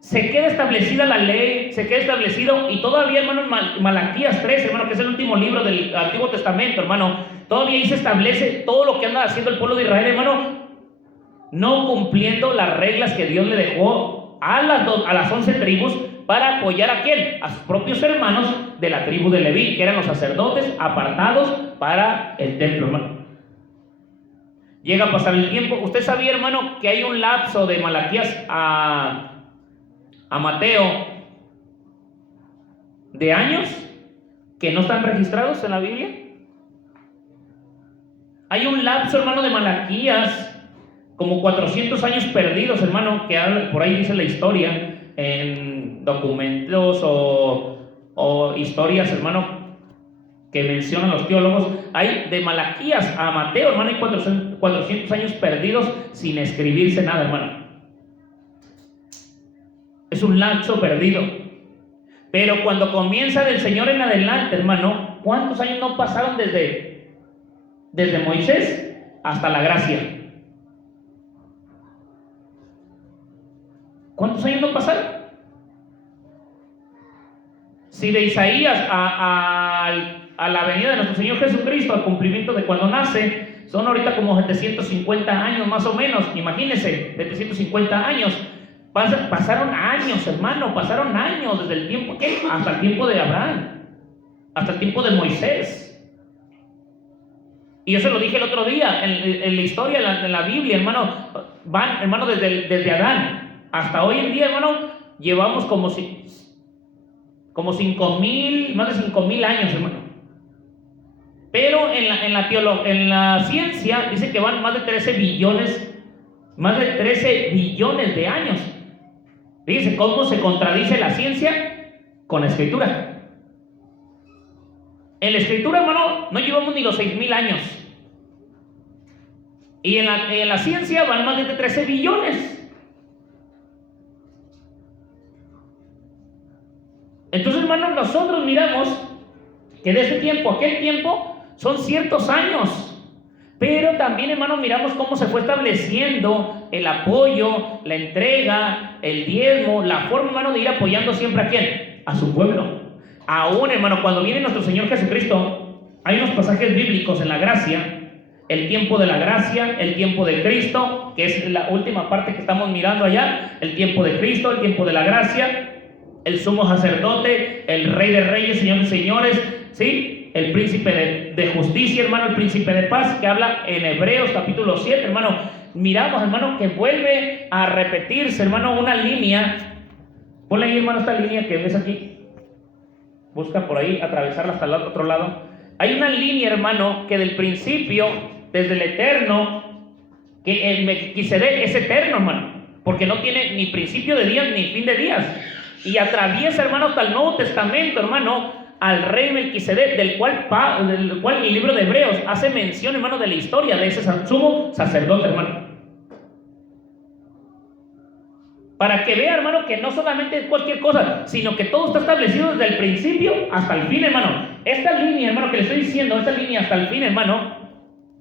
se queda establecida la ley, se queda establecido, y todavía, hermano, en Malaquías 3, hermano, que es el último libro del Antiguo Testamento, hermano, todavía ahí se establece todo lo que anda haciendo el pueblo de Israel, hermano, no cumpliendo las reglas que Dios le dejó a las 11 tribus para apoyar a quién, a sus propios hermanos de la tribu de Leví, que eran los sacerdotes apartados para el templo, hermano. Llega a pasar el tiempo. Usted sabía, hermano, que hay un lapso de Malaquías a Mateo de años que no están registrados en la Biblia. Hay un lapso, hermano, de Malaquías, como 400 años perdidos, hermano, que por ahí dice la historia, en documentos o historias, hermano, que mencionan los teólogos. Hay de Malaquías a Mateo, hermano, hay 400 años perdidos sin escribirse nada, hermano. Es un lapso perdido. Pero cuando comienza del Señor en adelante, hermano, ¿cuántos años no pasaron desde Moisés hasta la gracia? ¿Cuántos años no pasaron? Si de Isaías a la venida de nuestro Señor Jesucristo, al cumplimiento de cuando nace, son ahorita como 750 años más o menos. Imagínense, 750 años. Pasaron años, hermano, pasaron años desde el tiempo, ¿qué? Hasta el tiempo de Abraham, hasta el tiempo de Moisés. Y yo se lo dije el otro día, en la historia, en la Biblia, hermano, van, hermano, desde Adán hasta hoy en día, hermano, llevamos como 5,000, más de 5,000 años, hermano. Pero en la ciencia dice que van más de 13 billones de años. Fíjense cómo se contradice la ciencia con la escritura. En la escritura, hermano, no llevamos ni los 6,000 años. Y en la ciencia van más de 13 billones. Entonces, hermano, nosotros miramos que de ese tiempo a aquel tiempo son ciertos años. Pero también, hermano, miramos cómo se fue estableciendo el apoyo, la entrega, el diezmo, la forma, hermano, de ir apoyando siempre a quién, a su pueblo. Aún, hermano, cuando viene nuestro Señor Jesucristo, hay unos pasajes bíblicos en la gracia, el tiempo de la gracia, el tiempo de Cristo, que es la última parte que estamos mirando allá, el tiempo de Cristo, el tiempo de la gracia, el sumo sacerdote, el rey de reyes, señor de señores, ¿sí? El príncipe de justicia, hermano, el príncipe de paz, que habla en Hebreos capítulo 7, hermano. Miramos, hermano, que vuelve a repetirse, hermano, una línea. Ponle ahí, hermano, esta línea que ves aquí. Busca por ahí, atravesarla hasta el otro lado. Hay una línea, hermano, que del principio, desde el eterno, que el Melquisedec es eterno, hermano, porque no tiene ni principio de días ni fin de días. Y atraviesa, hermano, hasta el Nuevo Testamento, hermano, al rey Melquisedec, del cual el libro de Hebreos hace mención, hermano, de la historia de ese sumo sacerdote, hermano. Para que vea, hermano, que no solamente es cualquier cosa, sino que todo está establecido desde el principio hasta el fin, hermano. Esta línea, hermano, que le estoy diciendo, esta línea hasta el fin, hermano,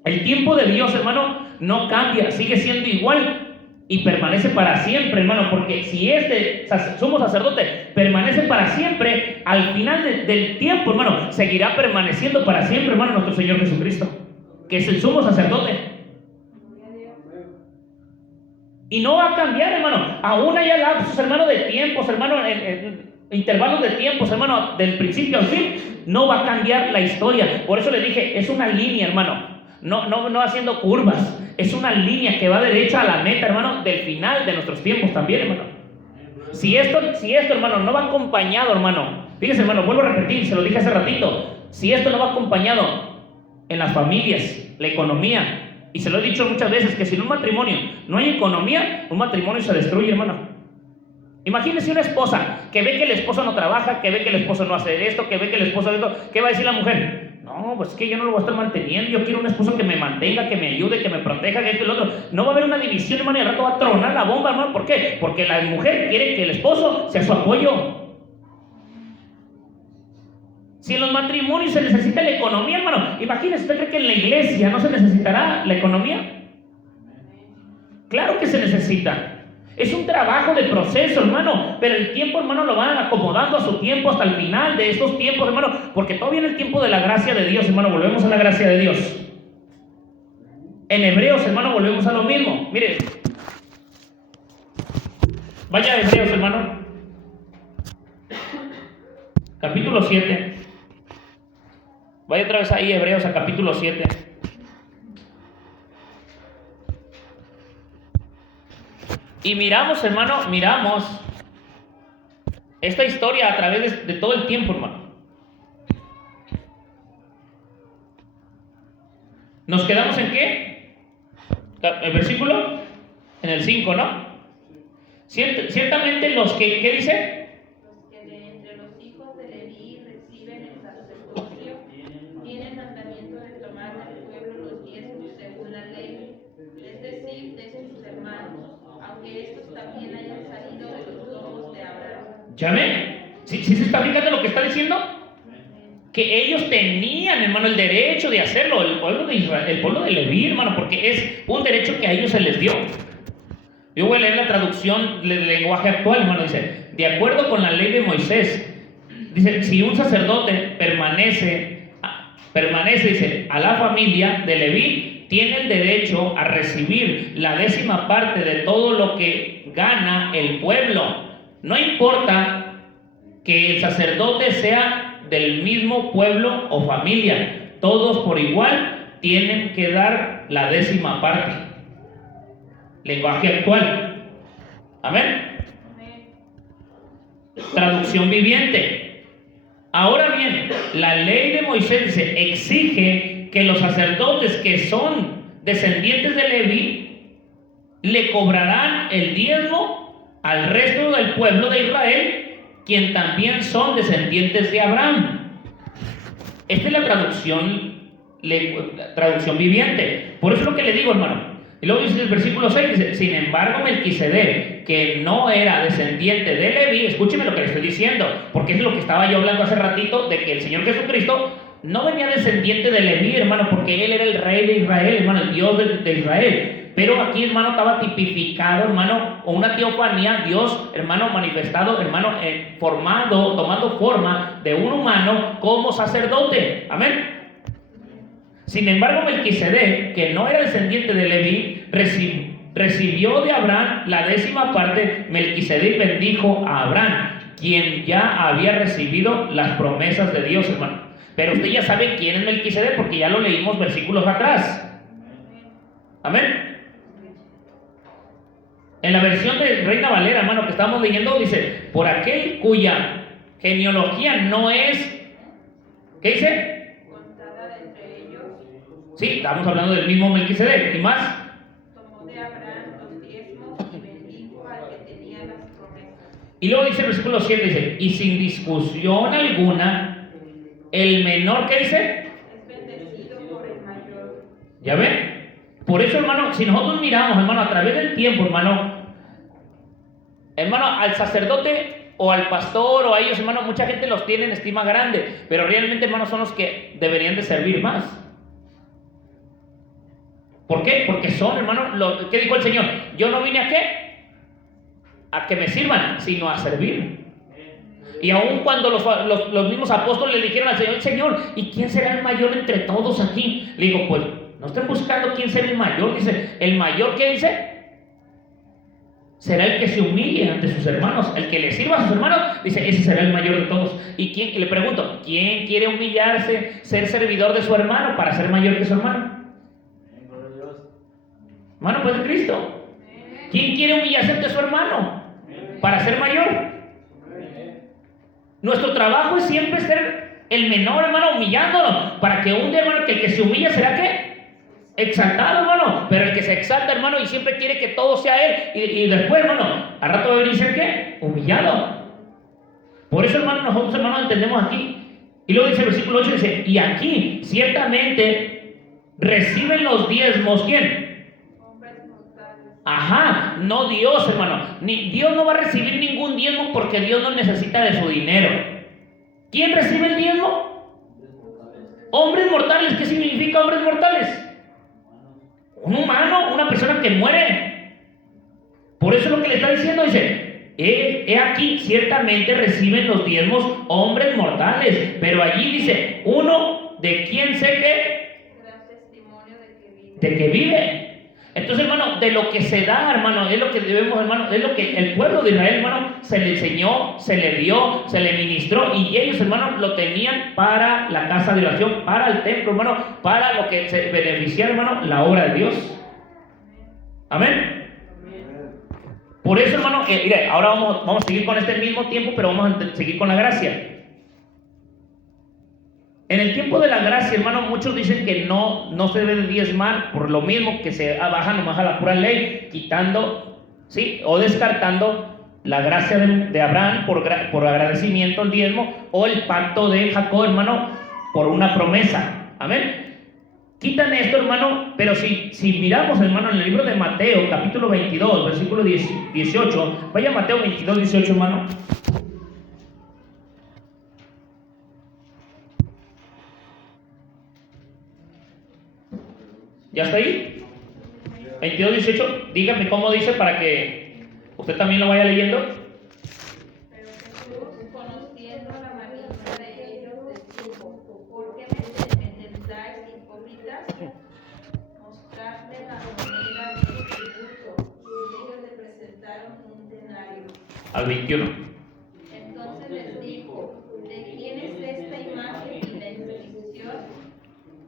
el tiempo de Dios, hermano, no cambia, sigue siendo igual. Y permanece para siempre, hermano, porque si este sumo sacerdote permanece para siempre, al final del tiempo, hermano, seguirá permaneciendo para siempre, hermano, nuestro Señor Jesucristo, que es el sumo sacerdote. Y no va a cambiar, hermano. Aún hay lapsos, hermano, de tiempos, hermano, en intervalos de tiempos, hermano, del principio al fin, no va a cambiar la historia. Por eso le dije, es una línea, hermano. No haciendo curvas. Es una línea que va derecha a la meta, hermano, del final de nuestros tiempos también, hermano. Si esto, hermano, no va acompañado, hermano, Fíjese, hermano, vuelvo a repetir, se lo dije hace ratito. Si esto no va acompañado en las familias, la economía, y se lo he dicho muchas veces, que sin un matrimonio no hay economía, un matrimonio se destruye, hermano. Imagínese una esposa que ve que el esposo no trabaja, que ve que el esposo no hace esto, que ve que el esposo esto. ¿Qué va a decir la mujer? No, pues es que yo no lo voy a estar manteniendo. Yo quiero un esposo que me mantenga, que me ayude, que me proteja, que esto y lo otro. No va a haber una división, hermano, y al rato va a tronar la bomba, hermano. ¿Por qué? Porque la mujer quiere que el esposo sea su apoyo. Si en los matrimonios se necesita la economía, hermano, imagínese, ¿usted cree que en la iglesia no se necesitará la economía? Claro que se necesita. Es un trabajo de proceso, hermano, pero el tiempo, hermano, lo van acomodando a su tiempo hasta el final de estos tiempos, hermano, porque todavía en el tiempo de la gracia de Dios, hermano, volvemos a la gracia de Dios. En Hebreos, hermano, volvemos a lo mismo. Mire, vaya a Hebreos, hermano, capítulo 7. Vaya otra vez ahí, Hebreos, a capítulo 7. Y miramos, hermano, esta historia a través de todo el tiempo, hermano. ¿Nos quedamos en qué? ¿El versículo? En el 5, ¿no? Ciertamente los que, ¿qué dice? Los que de entre los hijos de Leví reciben el sacerdocio tienen mandamiento de tomar del pueblo los diezmos según la ley, es decir, de sus hermanos, aunque estos también hayan salido de los lomos de Abraham. ¿Ya ven? ¿Sí se está fijando lo que está diciendo? Que ellos tenían, hermano, el derecho de hacerlo, el pueblo de Israel, el pueblo de Leví, hermano, porque es un derecho que a ellos se les dio. Yo voy a leer la traducción del lenguaje actual, hermano. Dice, de acuerdo con la ley de Moisés, dice, si un sacerdote permanece, dice, a la familia de Leví, tiene el derecho a recibir la 10ª parte de todo lo que gana el pueblo. No importa que el sacerdote sea del mismo pueblo o familia, todos por igual tienen que dar la 10ª parte. Lenguaje actual. Amén. Traducción viviente. Ahora bien, la ley de Moisés dice, exige que los sacerdotes que son descendientes de Leví le cobrarán el diezmo al resto del pueblo de Israel, quien también son descendientes de Abraham. Esta es la traducción viviente. Por eso es lo que le digo, hermano. Y luego dice el versículo 6, dice, sin embargo, Melquisedec, que no era descendiente de Leví, escúcheme lo que le estoy diciendo, porque es lo que estaba yo hablando hace ratito, de que el Señor Jesucristo no venía descendiente de Leví, hermano, porque Él era el rey de Israel, hermano, el Dios de Israel. Pero aquí, hermano, estaba tipificado, hermano, o una teofanía, Dios, hermano, manifestado, hermano, formado, tomando forma de un humano como sacerdote. Amén. Sin embargo, Melquisedec, que no era descendiente de Leví, recibió de Abraham la 10ª parte. Melquisedec bendijo a Abraham, quien ya había recibido las promesas de Dios, hermano. Pero usted ya sabe quién es Melquisedec, porque ya lo leímos versículos atrás. Amén. En la versión de Reina Valera, hermano, que estamos leyendo, dice, por aquel cuya genealogía no es, ¿qué dice? Contada de entre ellos. Sí, estamos hablando del mismo Melquisedec. ¿Y más? Tomó de Abraham los diezmos y bendijo al que tenía las promesas. Y luego dice el versículo 7, dice, y sin discusión alguna, el menor, ¿qué dice? Es bendecido por el mayor. ¿Ya ven? Por eso, hermano, si nosotros miramos, hermano, a través del tiempo, hermano, al sacerdote o al pastor o a ellos, hermano, mucha gente los tiene en estima grande, pero realmente, hermano, son los que deberían de servir más. ¿Por qué? Porque son, hermano, ¿qué dijo el Señor? Yo no vine a qué, a que me sirvan, sino a servir. Y aun cuando los mismos apóstoles le dijeron al Señor, Señor, ¿y quién será el mayor entre todos aquí? Le digo, pues, no estén buscando quién será el mayor. Dice, el mayor, ¿qué dice? Será el que se humille ante sus hermanos, el que le sirva a sus hermanos. Dice, ese será el mayor de todos. Y le pregunto, ¿quién quiere humillarse, ser servidor de su hermano para ser mayor que su hermano? Hermano, pues de Cristo. ¿Quién quiere humillarse ante su hermano para ser mayor? Nuestro trabajo es siempre ser el menor, hermano, humillándolo, para que un día, hermano, que el que se humilla será ¿qué? Exaltado, hermano. Pero el que se exalta, hermano, y siempre quiere que todo sea él, y después, hermano, al rato va a venir a ser ¿qué? Humillado. Por eso, hermano, nosotros, hermano, entendemos aquí. Y luego dice el versículo 8, dice, y aquí ciertamente reciben los diezmos, ¿quién? Hombres mortales. Ajá, no Dios, hermano. Dios no va a recibir ningún diezmo porque Dios no necesita de su dinero. ¿Quién recibe el diezmo? Hombres mortales. ¿Qué significa hombres mortales? Un humano, una persona que muere. Por eso es lo que le está diciendo, dice, he aquí ciertamente reciben los diezmos hombres mortales, pero allí dice, uno de quien sé que Da testimonio de que vive. de que vive. Entonces, hermano, de lo que se da, hermano, es lo que debemos, hermano, es lo que el pueblo de Israel, hermano, se le enseñó, se le dio, se le ministró, y ellos, hermano, lo tenían para la casa de oración, para el templo, hermano, para lo que se beneficiara, hermano, la obra de Dios. Amén. Por eso, hermano, mire, ahora vamos a seguir con este mismo tiempo, pero vamos a seguir con la gracia. En el tiempo de la gracia, hermano, muchos dicen que no se debe de diezmar por lo mismo que se baja nomás a la pura ley, quitando, ¿sí? O descartando la gracia de Abraham por agradecimiento al diezmo, o el pacto de Jacob, hermano, por una promesa. Amén. Quitan esto, hermano, pero si miramos, hermano, en el libro de Mateo, capítulo 22, versículo 18, vaya Mateo 22, 18, hermano. ¿Ya está ahí? 22, 18, dígame cómo dice para que usted también lo vaya leyendo. Pero Jesús, conociendo la malicia de ellos, les dijo, ¿por qué me tentáis, hipócritas? Mostradme la moneda del tributo. Y ellos le presentaron un denario. Al 21. Entonces les dijo, ¿de quién es esta imagen y la inscripción?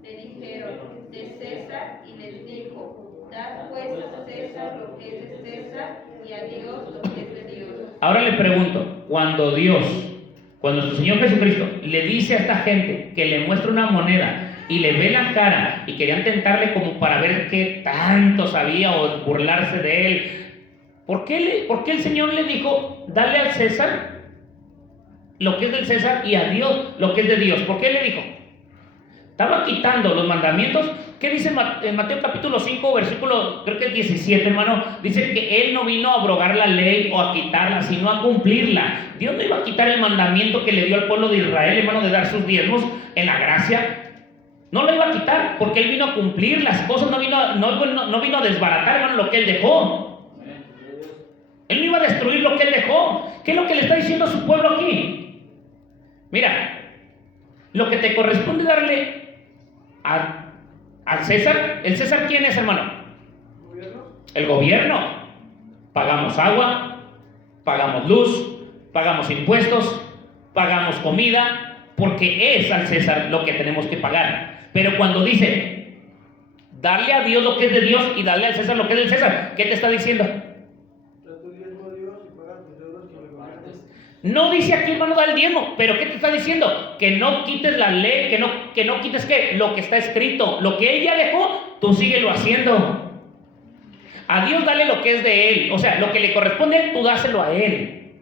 Le dijeron, de César, y les dijo, dad pues a César lo que es de César y a Dios lo que es de Dios. Ahora le pregunto, cuando nuestro Señor Jesucristo le dice a esta gente que le muestra una moneda y le ve la cara y querían tentarle como para ver qué tanto sabía o burlarse de él, ¿por qué el Señor le dijo, dale al César lo que es del César y a Dios lo que es de Dios? ¿Por qué le dijo? Estaba quitando los mandamientos. ¿Qué dice en Mateo capítulo 5, versículo, creo que es 17, hermano? Dice que Él no vino a abrogar la ley o a quitarla, sino a cumplirla. Dios no iba a quitar el mandamiento que le dio al pueblo de Israel, hermano, de dar sus diezmos en la gracia. No lo iba a quitar porque Él vino a cumplir las cosas, no vino a desbaratar, hermano, lo que Él dejó. Él no iba a destruir lo que Él dejó. ¿Qué es lo que le está diciendo a su pueblo aquí? Mira, lo que te corresponde darle al César. ¿El César quién es, hermano? El gobierno. Pagamos agua, pagamos luz, pagamos impuestos, pagamos comida, porque es al César lo que tenemos que pagar. Pero cuando dice darle a Dios lo que es de Dios y darle al César lo que es del César, ¿qué te está diciendo? No dice aquí, hermano, da el diezmo, pero ¿qué te está diciendo? Que no quites la ley, que no quites ¿qué? Lo que está escrito. Lo que Él ya dejó, tú síguelo haciendo. A Dios dale lo que es de Él. O sea, lo que le corresponde a Él, tú dáselo a Él.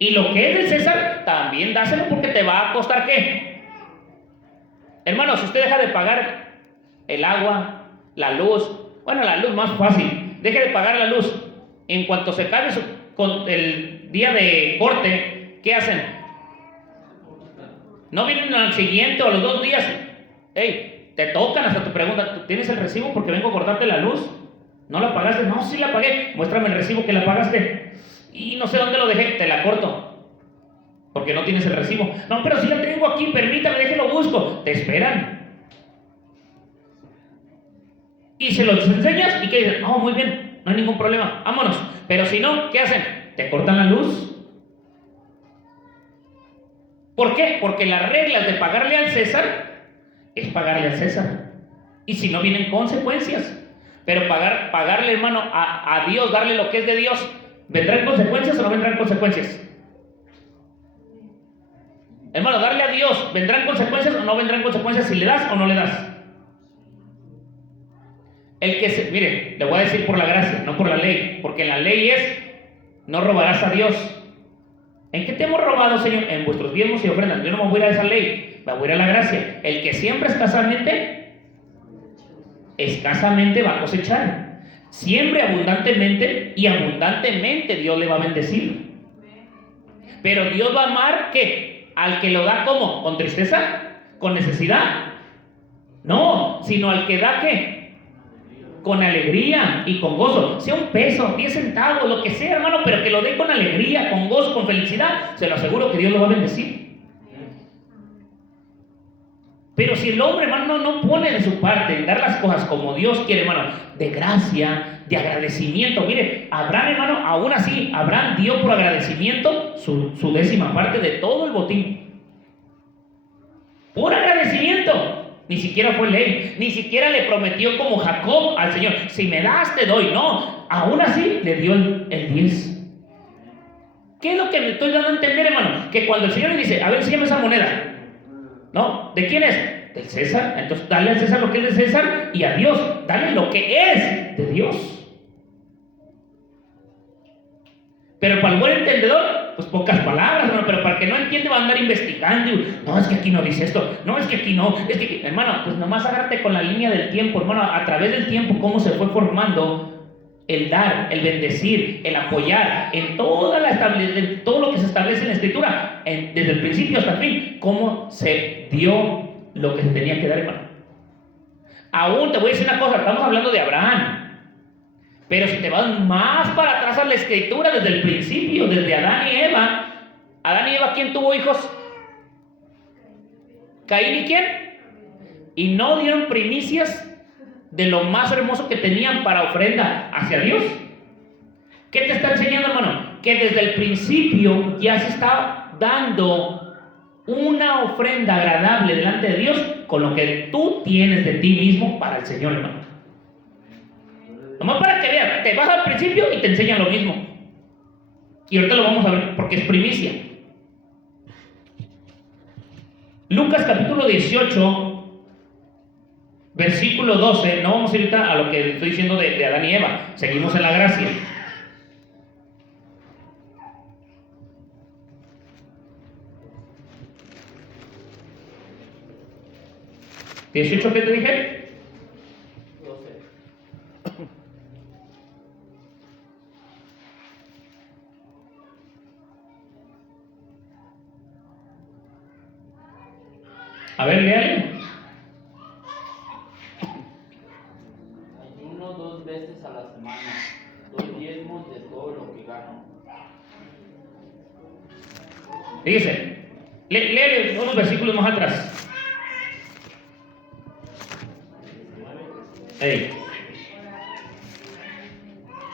Y lo que es del César, también dáselo porque te va a costar ¿qué? Hermano, si usted deja de pagar el agua, la luz, bueno, la luz más fácil, deje de pagar la luz. En cuanto se acabe con el día de corte, ¿qué hacen? No vienen al siguiente o a los 2 días. Hey, te tocan, hasta te preguntan, ¿tienes el recibo porque vengo a cortarte la luz? ¿No la pagaste? No, sí la pagué. Muéstrame el recibo que la pagaste. Y no sé dónde lo dejé, te la corto. Porque no tienes el recibo. No, pero si la tengo aquí, permítame, déjelo busco. Te esperan. Y se los enseñas y que dicen, oh, muy bien, no hay ningún problema, vámonos. Pero si no, ¿qué hacen? Te cortan la luz. ¿Por qué? Porque las reglas de pagarle al César es pagarle al César. Y si no, vienen consecuencias. Pero pagarle, hermano, a Dios, darle lo que es de Dios, ¿vendrán consecuencias o no vendrán consecuencias? Hermano, darle a Dios, ¿vendrán consecuencias o no vendrán consecuencias si le das o no le das? Mire, le voy a decir por la gracia, no por la ley, porque la ley es, no robarás a Dios. ¿En qué te hemos robado, Señor? En vuestros diezmos y ofrendas. Yo no me voy a ir a esa ley, me voy a ir a la gracia. El que siembra escasamente va a cosechar. Siembre abundantemente y abundantemente Dios le va a bendecir. Pero Dios va a amar, ¿qué? Al que lo da, ¿cómo? ¿Con tristeza? ¿Con necesidad? No, sino al que da, ¿qué? Con alegría y con gozo, sea un peso, 10 centavos, lo que sea, hermano, pero que lo dé con alegría, con gozo, con felicidad, se lo aseguro que Dios lo va a bendecir. Pero si el hombre, hermano, no pone de su parte en dar las cosas como Dios quiere, hermano, de gracia, de agradecimiento, mire, Abraham, hermano, aún así, Abraham dio por agradecimiento su 10ª parte de todo el botín. Por agradecimiento. Ni siquiera fue ley, ni siquiera le prometió como Jacob al Señor, si me das te doy, no, aún así le dio el 10. ¿Qué es lo que me estoy dando a entender, hermano? Que cuando el Señor le dice, a ver, enséñame esa moneda, ¿no? ¿De quién es? Del César. Entonces dale a César lo que es de César y a Dios dale lo que es de Dios. Pero para el buen entendedor, pues pocas palabras, hermano, pero para el que no entiende va a andar investigando. No, es que aquí no dice esto, no, es que aquí no, es que, hermano, pues nomás agárrate con la línea del tiempo, hermano, a través del tiempo, cómo se fue formando el dar, el bendecir, el apoyar, en todo lo que se establece en la Escritura, desde el principio hasta el fin, cómo se dio lo que se tenía que dar, hermano. Aún te voy a decir una cosa, estamos hablando de Abraham. Pero si te vas más para atrás a la Escritura, desde el principio, desde Adán y Eva, ¿quién tuvo hijos? ¿Caín y quién? Y no dieron primicias de lo más hermoso que tenían para ofrenda hacia Dios. ¿Qué te está enseñando, hermano? Que desde el principio ya se está dando una ofrenda agradable delante de Dios con lo que tú tienes de ti mismo para el Señor, hermano. Nomás para que veas, te vas al principio y te enseñan lo mismo. Y ahorita lo vamos a ver porque es primicia. Lucas capítulo 18, versículo 12. No vamos a ir ahorita a lo que estoy diciendo de Adán y Eva. Seguimos en la gracia. ¿18 qué te dije? 12. A ver, léale. Ayuno 2 veces a la semana, doy diezmos de todo lo que gano. Dice, léale unos versículos más atrás. Hey.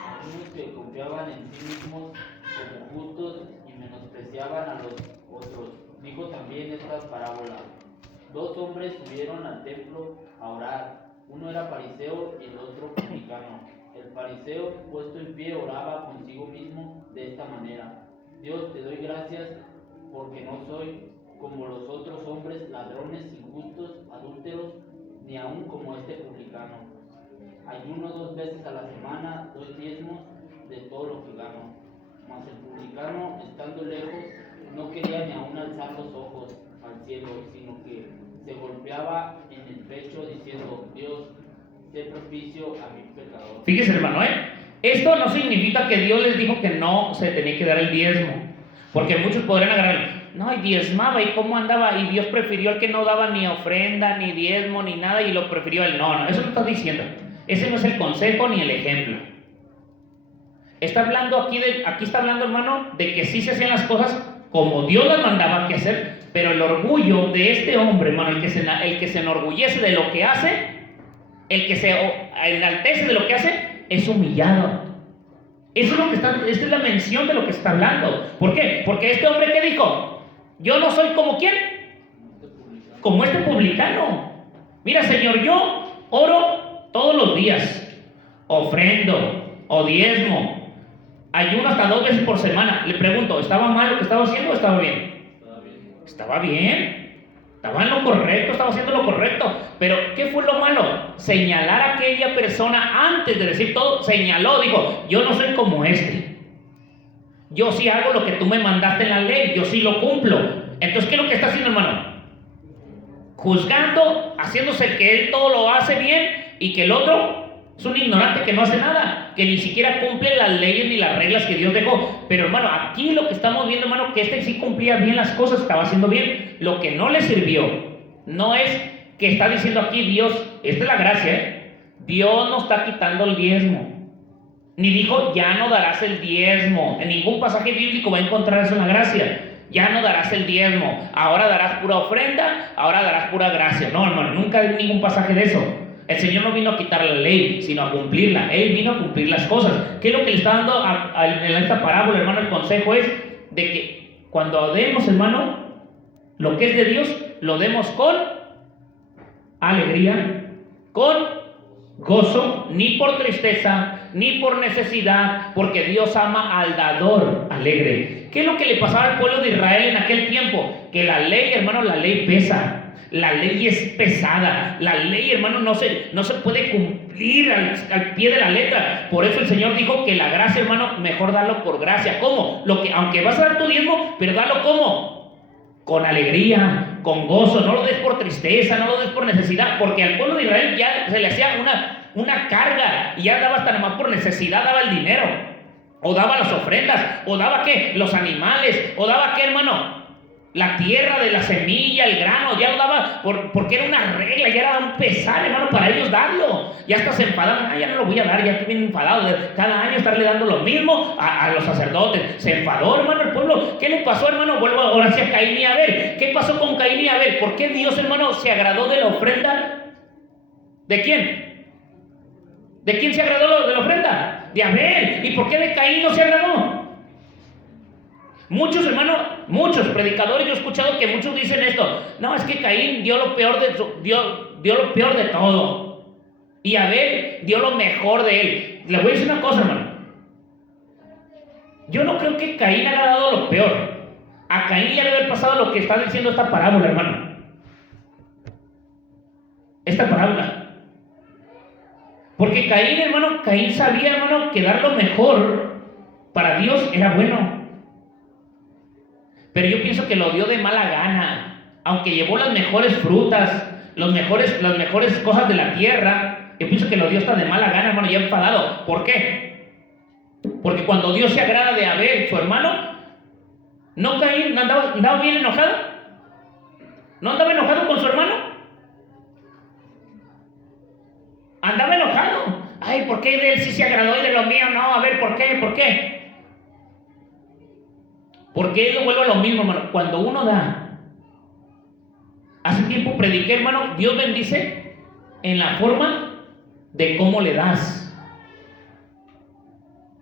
Algunos que confiaban en sí mismos como justos y menospreciaban a los otros. Dijo también esta parábola. 2 hombres subieron al templo a orar. Uno era fariseo y el otro publicano. El fariseo, puesto en pie, oraba consigo mismo de esta manera: Dios, te doy gracias porque no soy como los otros hombres, ladrones, injustos, adúlteros, ni aun como este publicano. Ayuno 2 veces a la semana, doy diezmos de todo lo que gano. Mas el publicano, estando lejos, no quería ni aun alzar los ojos al cielo, sino que se golpeaba en el pecho diciendo: Dios, sé propicio a mi pecador. Fíjese, hermano, esto no significa que Dios les dijo que no se tenía que dar el diezmo, porque muchos podrán agarrar, no, y diezmaba, y cómo andaba, y Dios prefirió al que no daba ni ofrenda, ni diezmo, ni nada, y lo prefirió a él. No, eso no está diciendo. Ese no es el consejo ni el ejemplo. Está hablando aquí está hablando, hermano, de que sí se hacían las cosas como Dios las mandaba que hacer, pero el orgullo de este hombre, hermano, el que se enorgullece de lo que hace, el que se enaltece de lo que hace, es humillado. Eso es lo que esta es la mención de lo que está hablando. ¿Por qué? Porque este hombre, ¿qué dijo? Yo no soy como ¿quién? Como este publicano. Mira, Señor, yo oro todos los días, ofrendo o diezmo, ayuno hasta 2 veces por semana. Le pregunto, ¿estaba mal lo que estaba haciendo o estaba bien? Estaba bien, estaba en lo correcto, estaba haciendo lo correcto. Pero ¿qué fue lo malo? Señalar a aquella persona antes de decir todo. Señaló, dijo, yo no soy como este. Yo sí hago lo que tú me mandaste en la ley, yo sí lo cumplo. Entonces, ¿qué es lo que está haciendo, hermano? Juzgando, haciéndose el que él todo lo hace bien y que el otro es un ignorante que no hace nada, que ni siquiera cumple las leyes ni las reglas que Dios dejó. Pero, hermano, aquí lo que estamos viendo, hermano, que este sí cumplía bien las cosas, estaba haciendo bien. Lo que no le sirvió no es que está diciendo aquí Dios, esta es la gracia, Dios no está quitando el diezmo, ni dijo ya no darás el diezmo. En ningún pasaje bíblico va a encontrar eso en la gracia. Ya no darás el diezmo, ahora darás pura ofrenda, ahora darás pura gracia. No, hermano, nunca hay ningún pasaje de eso. El Señor no vino a quitar la ley, sino a cumplirla. Él vino a cumplir las cosas. ¿Qué es lo que le está dando en esta parábola, hermano? El consejo es de que cuando demos, hermano, lo que es de Dios, lo demos con alegría, con gozo, ni por tristeza, ni por necesidad, porque Dios ama al dador alegre. ¿Qué es lo que le pasaba al pueblo de Israel en aquel tiempo? Que la ley, hermano, la ley pesa. La ley es pesada. La ley, hermano, no se puede cumplir al pie de la letra. Por eso el Señor dijo que la gracia, hermano, mejor darlo por gracia. ¿Cómo? Aunque vas a dar tu diezmo, pero dalo ¿cómo? Con alegría, con gozo. No lo des por tristeza, no lo des por necesidad, porque al pueblo de Israel ya se le hacía una carga y ya daba hasta nomás por necesidad, daba el dinero, o daba las ofrendas, o daba ¿qué? Los animales, o daba ¿qué, hermano? La tierra de la semilla, el grano, ya lo daba porque era una regla, ya era un pesar, hermano, para ellos darlo. Ya hasta se enfadaban, ya no lo voy a dar, ya estoy bien enfadado de cada año estarle dando lo mismo a los sacerdotes. Se enfadó, hermano, el pueblo. ¿Qué le pasó, hermano? Vuelvo ahora hacia Caín y Abel. ¿Qué pasó con Caín y Abel? ¿Por qué Dios, hermano, se agradó de la ofrenda? ¿De quién? ¿De quién se agradó de la ofrenda? De Abel. ¿Y por qué de Caín no se agradó? Muchos, hermanos, muchos predicadores, yo he escuchado que muchos dicen esto. No, es que Caín dio lo peor dio lo peor de todo. Y Abel dio lo mejor de él. Le voy a decir una cosa, hermano. Yo no creo que Caín haya dado lo peor. A Caín le debe haber pasado lo que está diciendo esta parábola, hermano. Esta parábola. Porque Caín, hermano, Caín sabía, hermano, que dar lo mejor para Dios era bueno. Pero yo pienso que lo dio de mala gana. Aunque llevó las mejores frutas, las mejores cosas de la tierra, yo pienso que lo dio hasta de mala gana, hermano, ya enfadado. ¿Por qué? Porque cuando Dios se agrada de Abel, su hermano, ¿no Caín andaba bien enojado? ¿No andaba enojado con su hermano? Andaba enojado. Ay, ¿por qué de él sí se agradó y de lo mío no? A ver, ¿por qué? ¿Por qué? Porque él vuelve a lo mismo, hermano. Cuando uno da, hace tiempo prediqué, hermano, Dios bendice en la forma de cómo le das.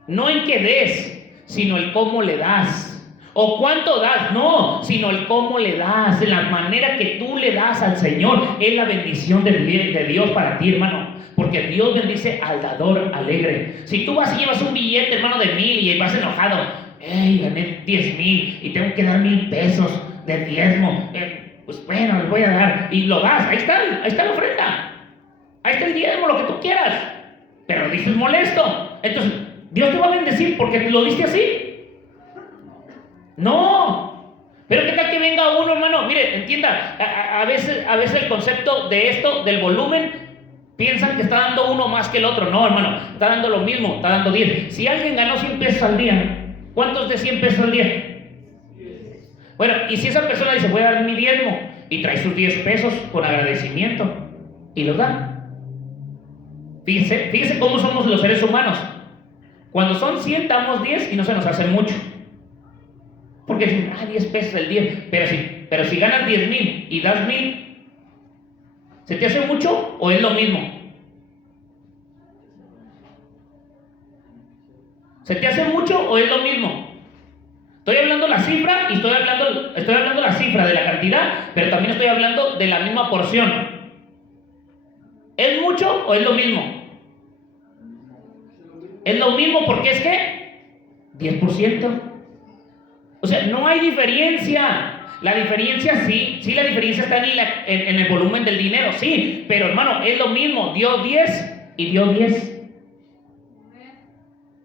No en que des, sino el cómo le das. O cuánto das, no, sino el cómo le das. De la manera que tú le das al Señor, es la bendición de Dios para ti, hermano. Porque Dios bendice al dador alegre. Si tú vas y llevas un billete, hermano, de 1,000 y vas enojado, gané 10,000 y tengo que dar 1,000 pesos de diezmo, pues bueno, les voy a dar, y lo das, ahí está la ofrenda, ahí está el diezmo, lo que tú quieras, pero dices molesto. Entonces Dios te va a bendecir porque te lo diste así. No. Pero qué tal que venga uno, hermano, mire, entienda, a veces el concepto de esto, del volumen, piensan que está dando uno más que el otro. No, hermano, está dando lo mismo, está dando 10. Si alguien ganó 100 pesos al día, ¿cuántos de 100 pesos al día? Bueno, y si esa persona dice, voy a dar mi diezmo, y trae sus 10 pesos con agradecimiento, y los da. Fíjese cómo somos los seres humanos. Cuando son 100, damos 10 y no se nos hace mucho. Porque dicen, 10 pesos el día. Pero si ganas 10,000 y das 1,000, ¿se te hace mucho o es lo mismo? ¿Se te hace mucho o es lo mismo? Estoy hablando la cifra y estoy hablando la cifra de la cantidad, pero también estoy hablando de la misma porción. ¿Es mucho o es lo mismo? Es lo mismo porque es que 10%. O sea, no hay diferencia. La diferencia sí, la diferencia está en el volumen del dinero, sí, pero hermano, es lo mismo, dio 10 y dio 10.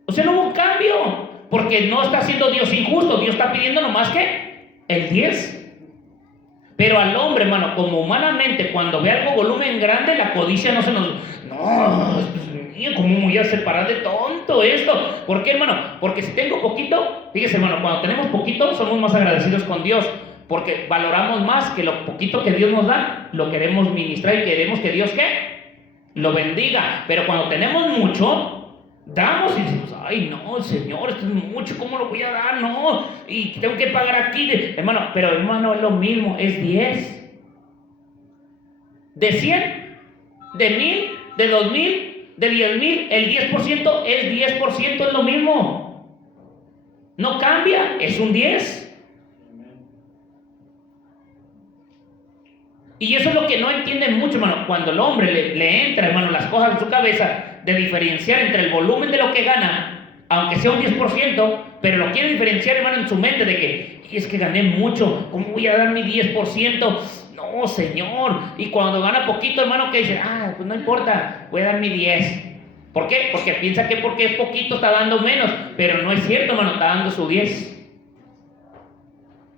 O sea, no hubo un cambio, porque no está siendo Dios injusto, Dios está pidiendo nomás que el 10. Pero al hombre, hermano, como humanamente, cuando ve algo volumen grande, la codicia no se nos... No, ¿cómo voy a separar de tonto esto? ¿Por qué, hermano? Porque si tengo poquito, fíjese, hermano, cuando tenemos poquito, somos más agradecidos con Dios, porque valoramos más que lo poquito que Dios nos da, lo queremos ministrar y queremos que Dios, ¿qué? Lo bendiga. Pero cuando tenemos mucho, damos y decimos, ay no, Señor, esto es mucho, ¿cómo lo voy a dar? No, y tengo que pagar aquí, hermano, pero hermano, es lo mismo, es 10. De 100, de 1000, de 2000, de 10,000, el 10% es 10%, es lo mismo. No cambia, es un 10. Y eso es lo que no entienden mucho, hermano. Cuando el hombre le entra, hermano, las cosas en su cabeza de diferenciar entre el volumen de lo que gana, aunque sea un 10%, pero lo quiere diferenciar, hermano, en su mente de que es que gané mucho, ¿cómo voy a dar mi 10%? No, Señor. Y cuando gana poquito, hermano, que dice, pues no importa, voy a dar mi 10. ¿Por qué? Porque piensa que porque es poquito está dando menos, pero no es cierto, hermano, está dando su 10.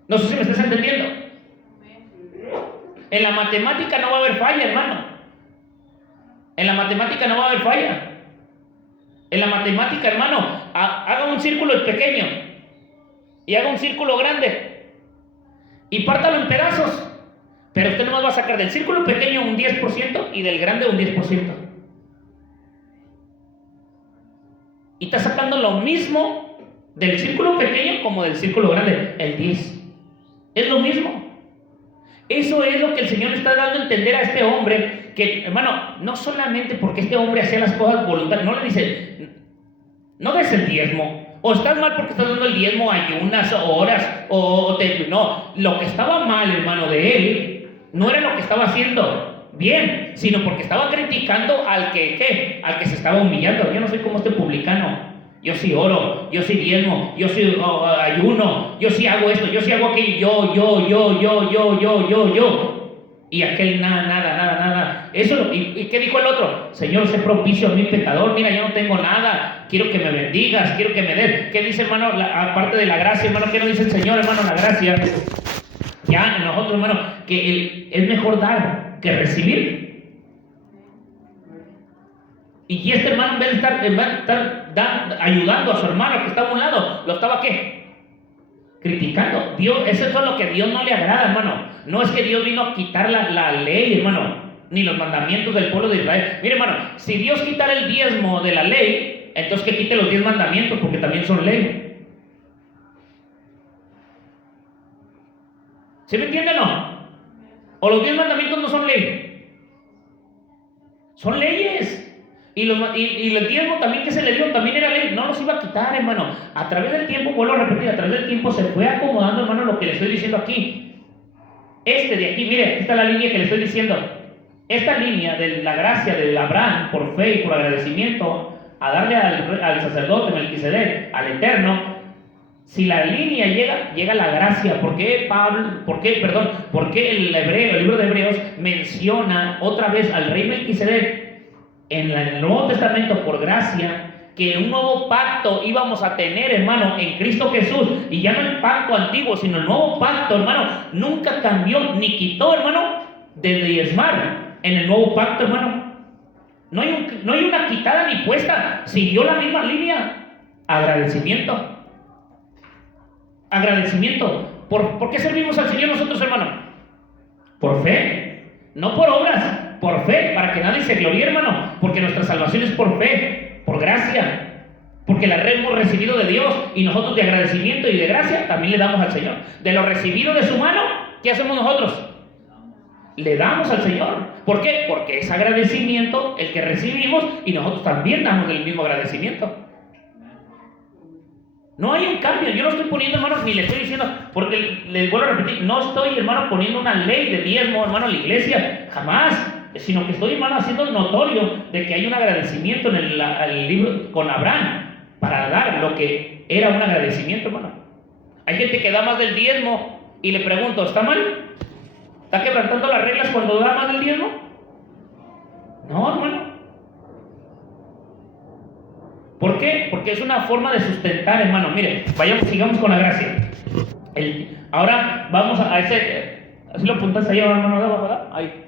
No sé si me estás entendiendo. En la matemática no va a haber falla, hermano. En la matemática no va a haber falla. En la matemática, hermano, haga un círculo pequeño y haga un círculo grande y pártalo en pedazos. Pero usted nomás va a sacar del círculo pequeño un 10% y del grande un 10%. Y está sacando lo mismo del círculo pequeño como del círculo grande, el 10. Es lo mismo. Eso es lo que el Señor está dando a entender a este hombre, que, hermano, no solamente porque este hombre hacía las cosas voluntariamente, no le dice, no des el diezmo, o estás mal porque estás dando el diezmo, ayunas, horas, no, lo que estaba mal, hermano, de él, no era lo que estaba haciendo bien, sino porque estaba criticando al que se estaba humillando. Yo no soy como este publicano. Yo sí oro, yo sí diezmo, yo sí ayuno, yo sí hago esto, yo sí hago aquello, yo. Y aquel nada. Eso, ¿y qué dijo el otro? Señor, sé propicio a mi pecador, mira, yo no tengo nada, quiero que me bendigas, quiero que me des. ¿Qué dice, hermano, aparte de la gracia, hermano? ¿Qué nos dice el Señor, hermano, la gracia? Ya, nosotros, hermano, que es mejor dar que recibir. Y este hermano, en vez de estar ayudando a su hermano que estaba a un lado, lo estaba ¿qué? Criticando. Dios, eso es lo que a Dios no le agrada, hermano. No es que Dios vino a quitar la ley, hermano, ni los mandamientos del pueblo de Israel. Mire, hermano, si Dios quitara el diezmo de la ley, entonces que quite los 10 mandamientos, porque también son ley. ¿Sí me entienden o no? ¿O los 10 mandamientos no son ley? Son leyes. Y el diezmo también que se le dio también era ley, no los iba a quitar, hermano. A través del tiempo, vuelvo a repetir, a través del tiempo se fue acomodando, hermano, lo que le estoy diciendo aquí. De aquí, mire, aquí está la línea que le estoy diciendo. Esta línea de la gracia de Abraham por fe y por agradecimiento a darle al sacerdote Melquisedec, al Eterno. Si la línea llega la gracia. ¿Por qué el libro de Hebreos menciona otra vez al rey Melquisedec en el Nuevo Testamento por gracia? Que un nuevo pacto íbamos a tener, hermano, en Cristo Jesús. Y ya no el pacto antiguo, sino el nuevo pacto, hermano, nunca cambió ni quitó, hermano, de diezmar en el nuevo pacto, hermano. No hay una quitada ni puesta. Siguió la misma línea. Agradecimiento. ¿Por qué servimos al Señor nosotros, hermano? Por fe, no por obras. Por fe, para que nadie se gloríe, hermano, porque nuestra salvación es por fe, por gracia, porque la hemos recibido de Dios, y nosotros de agradecimiento y de gracia también le damos al Señor. De lo recibido de su mano, ¿qué hacemos nosotros? Le damos al Señor. ¿Por qué? Porque es agradecimiento el que recibimos, y nosotros también damos el mismo agradecimiento. No hay un cambio. Yo no estoy poniendo, hermano, ni le estoy diciendo, porque les vuelvo a repetir, no estoy, hermano, poniendo una ley de diezmo, hermano, a la iglesia, jamás, sino que estoy, hermano, haciendo notorio de que hay un agradecimiento en el libro con Abraham para dar lo que era un agradecimiento, hermano. Hay gente que da más del diezmo Y le pregunto, ¿está mal? ¿Está quebrantando las reglas cuando da más del diezmo? No, hermano. ¿Por qué? Porque es una forma de sustentar, hermano. Mire, sigamos con la gracia. Ahora vamos a ese. Así lo apuntaste ahí, hermano, ¿verdad? Ahí.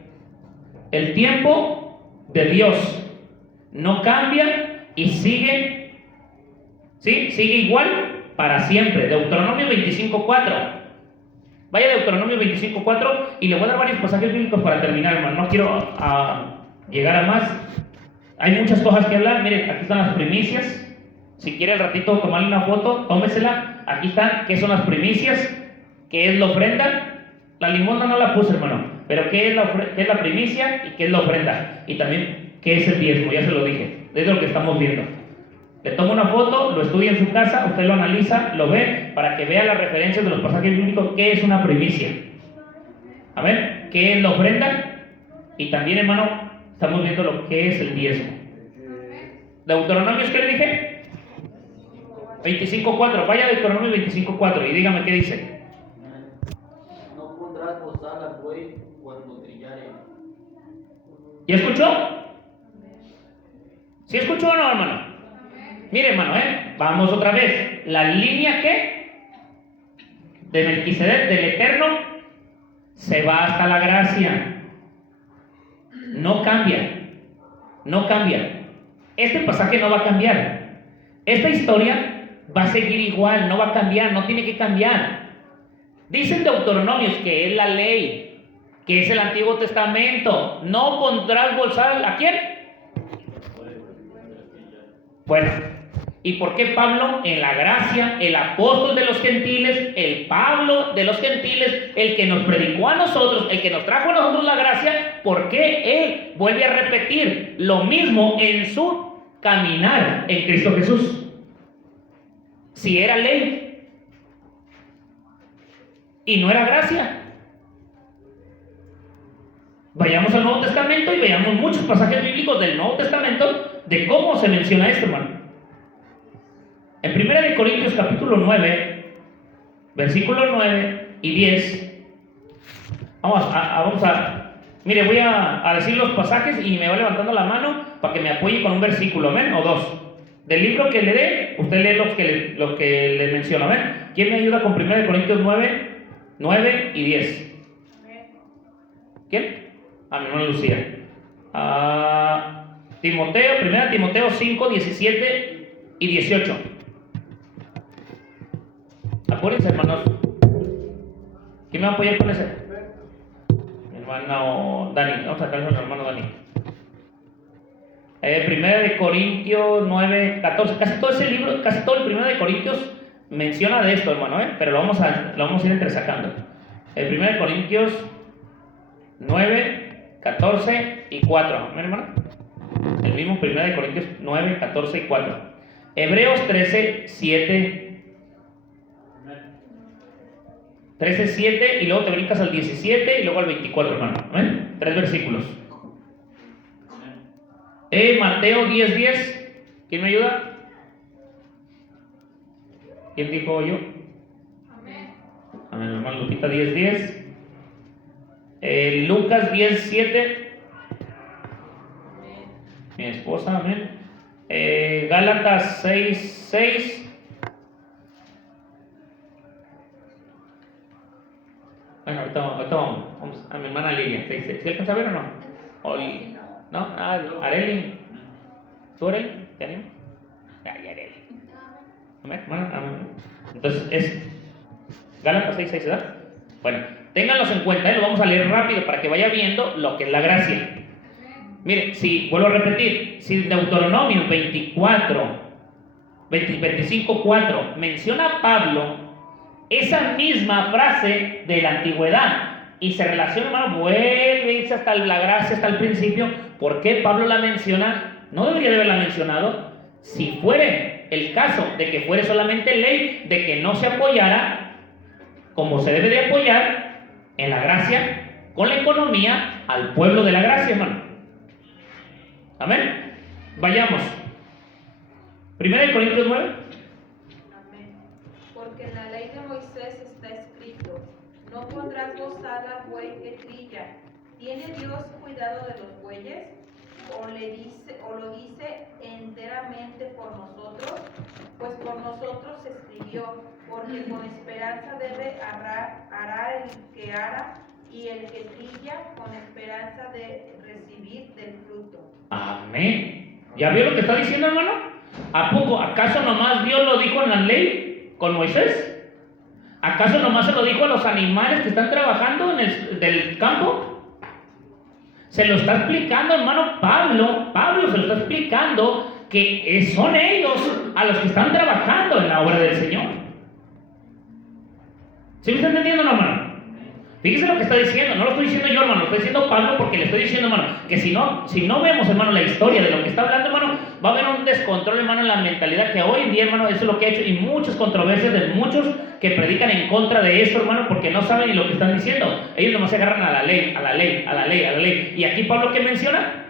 El tiempo de Dios no cambia y sigue, ¿sí? Sigue igual para siempre. Deuteronomio 25:4. Vaya a Deuteronomio 25:4 y le voy a dar varios pasajes bíblicos para terminar, hermano. No quiero llegar a más. Hay muchas cosas que hablar. Miren, aquí están las primicias. Si quiere al ratito tomarle una foto, tómesela. Aquí están, ¿qué son las primicias? ¿Qué es la ofrenda? La limosna no la puse, hermano. Pero ¿qué es la primicia y qué es la ofrenda? Y también, ¿qué es el diezmo? Ya se lo dije. Es lo que estamos viendo. Le toma una foto, lo estudia en su casa, usted lo analiza, lo ve, para que vea las referencias de los pasajes bíblicos. ¿Qué es una primicia? A ver, ¿qué es la ofrenda? Y también, hermano, estamos viendo lo que es el diezmo. ¿Deuteronomio qué le dije? 25:4. Vaya a Deuteronomio 25:4 y dígame qué dice. No pondrás bozal al buey cuando trillare. ¿Ya escuchó? ¿Sí escuchó o no, hermano? Mire, hermano, vamos otra vez. La línea que de Melquisedec, del Eterno, se va hasta la gracia. No cambia. No cambia. Este pasaje no va a cambiar. Esta historia va a seguir igual, no va a cambiar, no tiene que cambiar. Dicen Deuteronomios que es la ley, que es el Antiguo Testamento. No pondrás bozal ¿a quién? Bueno, ¿y por qué Pablo en la gracia, el apóstol de los gentiles, el Pablo de los gentiles, el que nos predicó a nosotros, el que nos trajo a nosotros la gracia, por qué él vuelve a repetir lo mismo en su caminar en Cristo Jesús? Si era ley y no era gracia. Vayamos al Nuevo Testamento y veamos muchos pasajes bíblicos del Nuevo Testamento de cómo se menciona esto, hermano. En 1 Corintios capítulo 9, versículos 9 y 10, mire, voy a decir los pasajes y me va levantando la mano para que me apoye con un versículo, amén, o dos. Del libro que le dé, usted lee los que le menciono, amén. ¿Quién me ayuda con 1 Corintios 9 y 10? ¿Quién? A mi hermana Lucía. Timoteo, 1 Timoteo 5, 17 y 18. Apúrense, hermanos. ¿Quién me va a apoyar con ese? Mi hermano Dani. Vamos a sacarle al hermano Dani. 1 Corintios 9, 14. Casi todo ese libro, casi todo el 1 Corintios menciona de esto, hermano, pero lo vamos a ir entresacando. 1 Corintios 9, 14 y 4. ¿Mi hermano? El mismo 1 Corintios 9, 14 y 4. Hebreos 13, 7. 13, 7 y luego te brincas al 17 y luego al 24, hermano. 3 versículos. Mateo 10, 10. ¿Quién me ayuda? ¿Quién dijo yo? Amén, hermano Lupita 10, 10. Lucas 10, 7. Mi esposa, amén. Gálatas 6, 6. Bueno, ahorita vamos a mi hermana Lilia. ¿Sí alcanza a ver o no? ¿No? Areli. ¿Tú, Areli? ¿Te animo? Ay, Areli. Amén, hermana. Amén. Entonces es Gálatas 6, 6, ¿verdad? Bueno, ténganlos en cuenta, lo vamos a leer rápido para que vaya viendo lo que es la gracia. Mire, vuelvo a repetir, si Deuteronomio 25:4 menciona a Pablo esa misma frase de la antigüedad y se relaciona, hermano, vuelve a irse hasta la gracia, hasta el principio. ¿Por qué Pablo la menciona? No debería de haberla mencionado. Si fuere el caso de que fuere solamente ley, de que no se apoyara como se debe de apoyar en la gracia, con la economía, al pueblo de la gracia, hermano. Amén. Vayamos. 1 Corintios 9. Amén. Porque en la ley de Moisés está escrito: No pondrás bozal al buey que trilla. ¿Tiene Dios cuidado de los bueyes? ¿O lo dice enteramente por nosotros? Pues por nosotros se escribió, porque con esperanza debe arar el que ara, y el que trilla con esperanza de recibir del fruto. Amén. ¿Ya vio lo que está diciendo, hermano? ¿A poco? ¿Acaso nomás Dios lo dijo en la ley con Moisés? ¿Acaso nomás se lo dijo a los animales que están trabajando en el del campo? Se lo está explicando, hermano Pablo se lo está explicando que son ellos a los que están trabajando en la obra del Señor. ¿Sí me está entendiendo, hermano? Fíjese lo que está diciendo, no lo estoy diciendo yo, hermano, lo estoy diciendo Pablo porque le estoy diciendo, hermano, que si no vemos, hermano, la historia de lo que está hablando, hermano, va a haber un descontrol, hermano, en la mentalidad que hoy en día, hermano, eso es lo que ha hecho, y muchas controversias de muchos que predican en contra de esto, hermano, porque no saben ni lo que están diciendo. Ellos nomás se agarran a la ley. Y aquí Pablo, ¿qué menciona?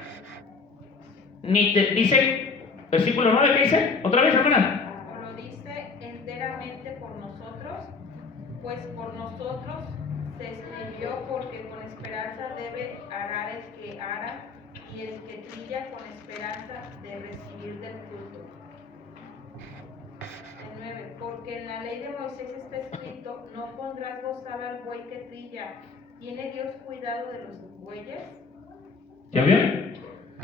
Ni te dice, versículo 9, ¿qué dice? Otra vez, hermana. Lo dice enteramente por nosotros, pues por nosotros se escribió, porque con esperanza debe arar el que ara, y el que trilla con esperanza de recibir del fruto. El 9. Porque en la ley de Moisés está escrito: no pondrás bozal al buey que trilla. ¿Tiene Dios cuidado de los bueyes? ¿Ya vio?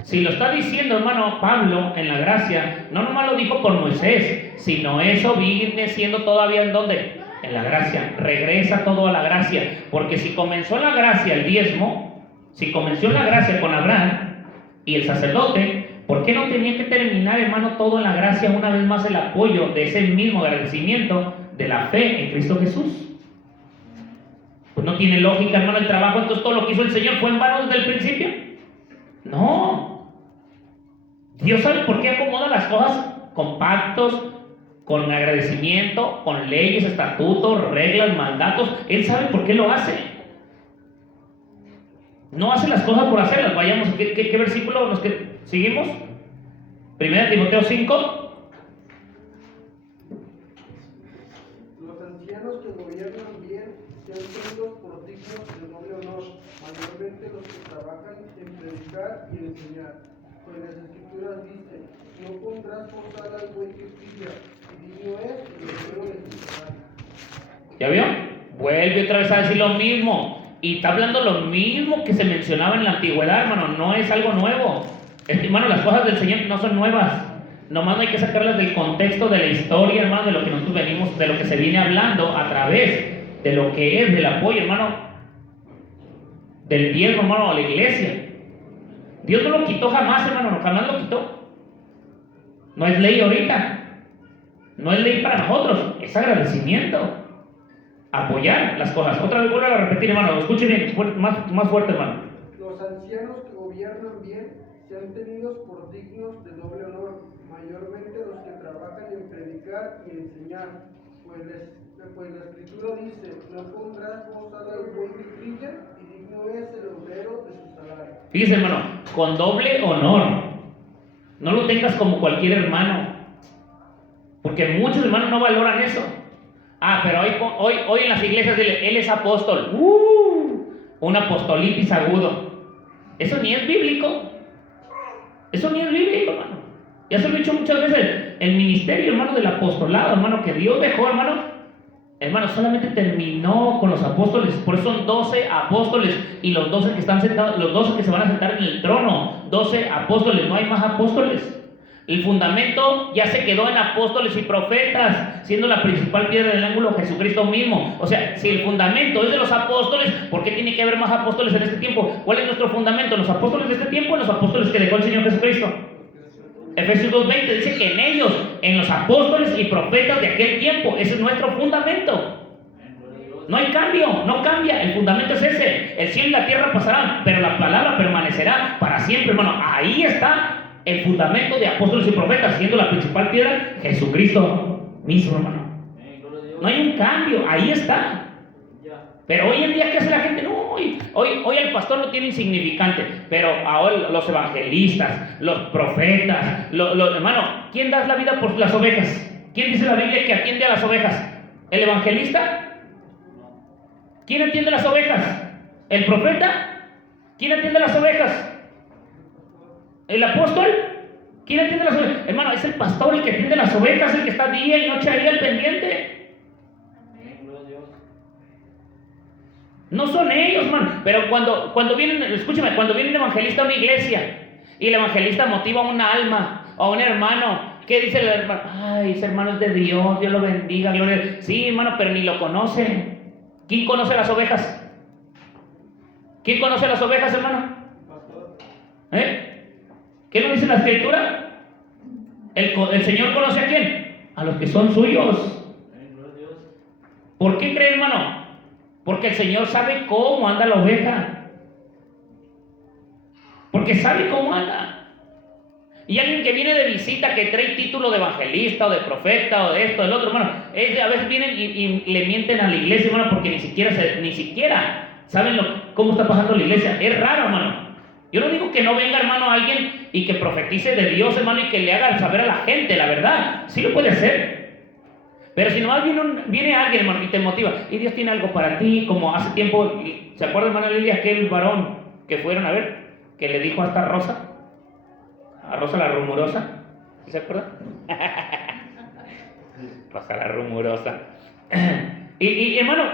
Si lo está diciendo, hermano Pablo, en la gracia, no nomás lo dijo por Moisés, sino eso viene siendo todavía en ¿dónde? En la gracia. Regresa todo a la gracia. Porque si comenzó la gracia el diezmo, si comenzó la gracia con Abraham y el sacerdote, ¿por qué no tenía que terminar, hermano, todo en la gracia una vez más el apoyo de ese mismo agradecimiento de la fe en Cristo Jesús? Pues no tiene lógica, hermano, el trabajo. Entonces todo lo que hizo el Señor fue en vano desde el principio. No. Dios sabe por qué acomoda las cosas con pactos, con agradecimiento, con leyes, estatutos, reglas, mandatos. Él sabe por qué lo hace. No hace las cosas por hacerlas. Vayamos, ¿qué versículo nos seguimos? 1 Timoteo 5. Los ancianos que gobiernan bien sean tenidos por dignos de doble honor, mayormente los que trabajan en predicar y enseñar. Pues las Escrituras dicen: no pondrás bozal al buey que trilla, y digno es el heredero de tu salario. ¿Ya vio? Vuelve otra vez a decir lo mismo. Y está hablando lo mismo que se mencionaba en la antigüedad, hermano. No es algo nuevo. Es que, hermano, las cosas del Señor no son nuevas. Nomás no hay que sacarlas del contexto de la historia, hermano, de lo que nosotros venimos, de lo que se viene hablando a través de lo que es del apoyo, hermano, del diezmo, hermano, a la iglesia. Dios no lo quitó jamás, hermano, jamás lo quitó. No es ley ahorita. No es ley para nosotros, es agradecimiento. Apoyar las cosas. Otra vez vuelvo a repetir, hermano, escuche bien, más fuerte, hermano. Los ancianos que gobiernan bien sean tenidos por dignos de doble honor, mayormente los que trabajan en predicar y enseñar. Pues la Escritura dice: no pondrás bozal al buey que trilla, y digno es el heredero de su salario. Fíjese, hermano, con doble honor. No lo tengas como cualquier hermano, porque muchos hermanos no valoran eso. Pero hoy en las iglesias él es apóstol. Un apostolitis agudo. Eso ni es bíblico. Eso ni es bíblico, hermano. Ya se lo he dicho muchas veces. El ministerio, hermano, del apostolado, hermano, que Dios dejó, hermano, solamente terminó con los apóstoles. Por eso son 12 apóstoles y los 12 que están sentados, los 12 que se van a sentar en el trono. 12 apóstoles, no hay más apóstoles. El fundamento ya se quedó en apóstoles y profetas, siendo la principal piedra del ángulo Jesucristo mismo. O sea, si el fundamento es de los apóstoles, ¿por qué tiene que haber más apóstoles en este tiempo? ¿Cuál es nuestro fundamento? ¿Los apóstoles de este tiempo o los apóstoles que dejó el Señor Jesucristo? Efesios 2:20 dice que en ellos, en los apóstoles y profetas de aquel tiempo, ese es nuestro fundamento. No hay cambio, no cambia, el fundamento es ese. El cielo y la tierra pasarán, pero la palabra permanecerá para siempre, hermano. Ahí está el fundamento de apóstoles y profetas, siendo la principal piedra Jesucristo mismo, hermano. No hay un cambio, ahí está. Pero hoy en día, ¿qué hace la gente? No, hoy el pastor lo tiene insignificante, pero ahora los evangelistas, los profetas, hermano, ¿quién da la vida por las ovejas? ¿Quién dice la Biblia que atiende a las ovejas? ¿El evangelista? ¿Quién atiende las ovejas? ¿El profeta? ¿Quién atiende las ovejas? ¿El apóstol? ¿Quién atiende las ovejas? Hermano, es el pastor el que atiende las ovejas, el que está día y noche ahí al pendiente. No son ellos, hermano. Pero cuando vienen, escúchame, cuando viene un evangelista a una iglesia y el evangelista motiva a una alma o a un hermano, ¿qué dice el hermano? Ay, ese hermano es de Dios, Dios lo bendiga, gloria a Dios. Sí, hermano, pero ni lo conoce. ¿Quién conoce las ovejas? ¿Quién conoce las ovejas, hermano? ¿Qué nos dice la escritura? El Señor conoce a quién? A los que son suyos. ¿Por qué cree, hermano? Porque el Señor sabe cómo anda la oveja. Porque sabe cómo anda. Y alguien que viene de visita, que trae título de evangelista o de profeta o de esto, del otro, hermano, a veces vienen y le mienten a la iglesia, hermano, porque ni siquiera saben cómo está pasando la iglesia. Es raro, hermano. Yo no digo que no venga, hermano, alguien y que profetice de Dios, hermano, y que le haga saber a la gente la verdad. Sí lo puede hacer. Pero si nomás viene alguien, hermano, y te motiva, y Dios tiene algo para ti, como hace tiempo, ¿se acuerda, hermano Lilia, aquel varón que fueron a ver, que le dijo hasta Rosa? A Rosa la rumorosa, ¿se acuerda? Rosa la rumorosa. Y hermano,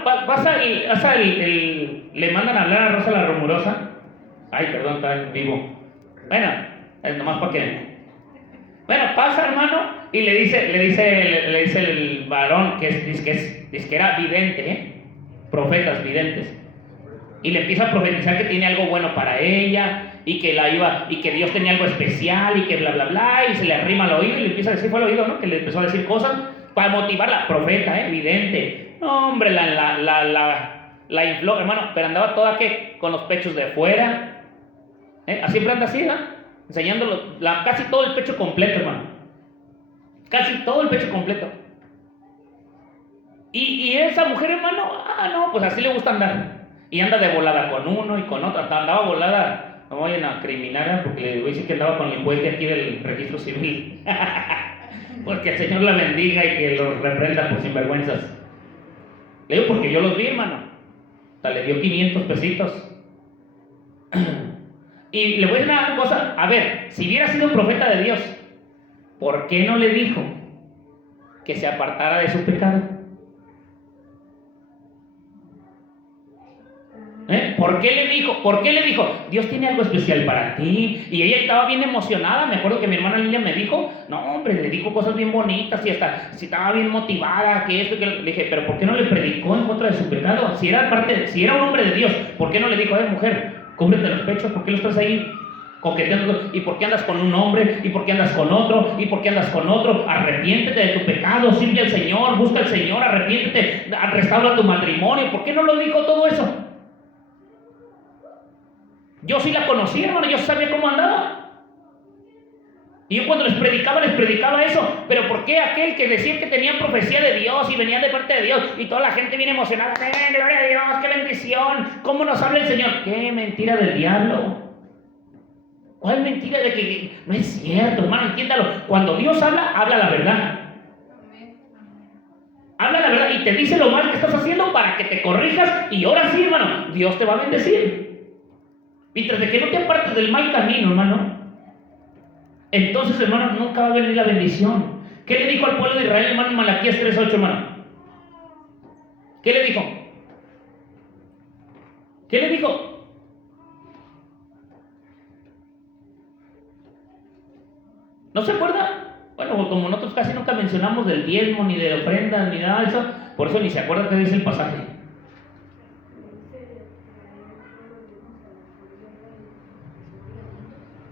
le mandan a hablar a Rosa la rumorosa. Ay, perdón, está en vivo. Bueno, es nomás para que. Bueno, pasa, hermano, y le dice el varón que era vidente, profetas videntes. Y le empieza a profetizar que tiene algo bueno para ella. Y que Dios tenía algo especial y que bla bla bla, y se le arrima al oído y le empieza a decir, fue al oído, ¿no? Que le empezó a decir cosas para motivarla, profeta, vidente. No, hombre, la infló, hermano, pero andaba toda que con los pechos de fuera. Siempre anda así, ¿no? Enseñándolo, casi todo el pecho completo, hermano. Casi todo el pecho completo. Y esa mujer, hermano, no, pues así le gusta andar. Y anda de volada con uno y con otro, andaba volada. No vayan a criminarla porque le voy a decir que andaba con el juez de aquí del registro civil. Porque el Señor la bendiga y que los reprenda por sinvergüenzas. Le digo porque yo los vi, hermano. Hasta le dio 500 pesitos. Y le voy a decir una cosa. A ver, si hubiera sido profeta de Dios, ¿por qué no le dijo que se apartara de su pecado? ¿Por qué le dijo? Dios tiene algo especial para ti. Y ella estaba bien emocionada. Me acuerdo que mi hermana Lilia me dijo, no, hombre, le dijo cosas bien bonitas y hasta si estaba bien motivada, que esto, que le dije, pero ¿por qué no le predicó en contra de su pecado? Si era un hombre de Dios, ¿por qué no le dijo, mujer, cúbrete los pechos? ¿Por qué lo estás ahí coqueteando? ¿Y por qué andas con un hombre? ¿Y por qué andas con otro? ¿Y por qué andas con otro? Arrepiéntete de tu pecado, sirve al Señor, busca al Señor, arrepiéntete, restaura tu matrimonio. ¿Por qué no lo dijo todo eso? Yo sí la conocía, hermano, yo sabía cómo andaba. Y yo cuando les predicaba eso. Pero ¿por qué aquel que decía que tenía profecía de Dios y venía de parte de Dios y toda la gente viene emocionada? ¡Gloria a Dios! ¡Qué bendición! ¿Cómo nos habla el Señor? ¡Qué mentira del diablo! ¿Cuál mentira de que no es cierto, hermano? Entiéndalo. Cuando Dios habla la verdad. Habla la verdad y te dice lo mal que estás haciendo para que te corrijas. Y ahora sí, hermano, Dios te va a bendecir. Mientras de que no te apartes del mal camino, hermano, entonces, hermano, nunca va a venir la bendición. ¿Qué le dijo al pueblo de Israel, hermano, en Malaquías 3:8, hermano? ¿Qué le dijo? ¿Qué le dijo? ¿No se acuerda? Bueno, como nosotros casi nunca mencionamos del diezmo, ni de ofrendas, ni nada de eso, por eso ni se acuerda qué dice el pasaje.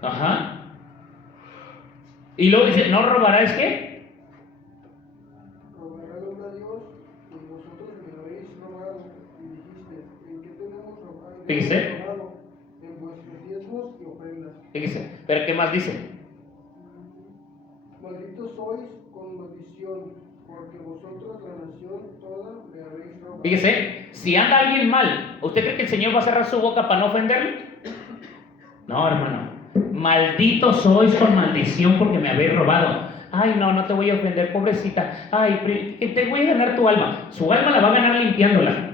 Ajá. Y luego dice, ¿no robarás qué? Robará el hombre a Dios, y vosotros me habéis robado. Y dijiste, ¿en qué tenemos robado? Fíjese. En vuestros diezmos y ofrendas. Fíjese. ¿Pero qué más dice? Malditos sois con maldición, porque vosotros la nación toda me habéis robado. Fíjese, si anda alguien mal, ¿usted cree que el Señor va a cerrar su boca para no ofenderle? No, hermano. Malditos sois con maldición porque me habéis robado. Ay, no te voy a ofender, pobrecita. Ay, te voy a ganar tu alma. Su alma la va a ganar limpiándola.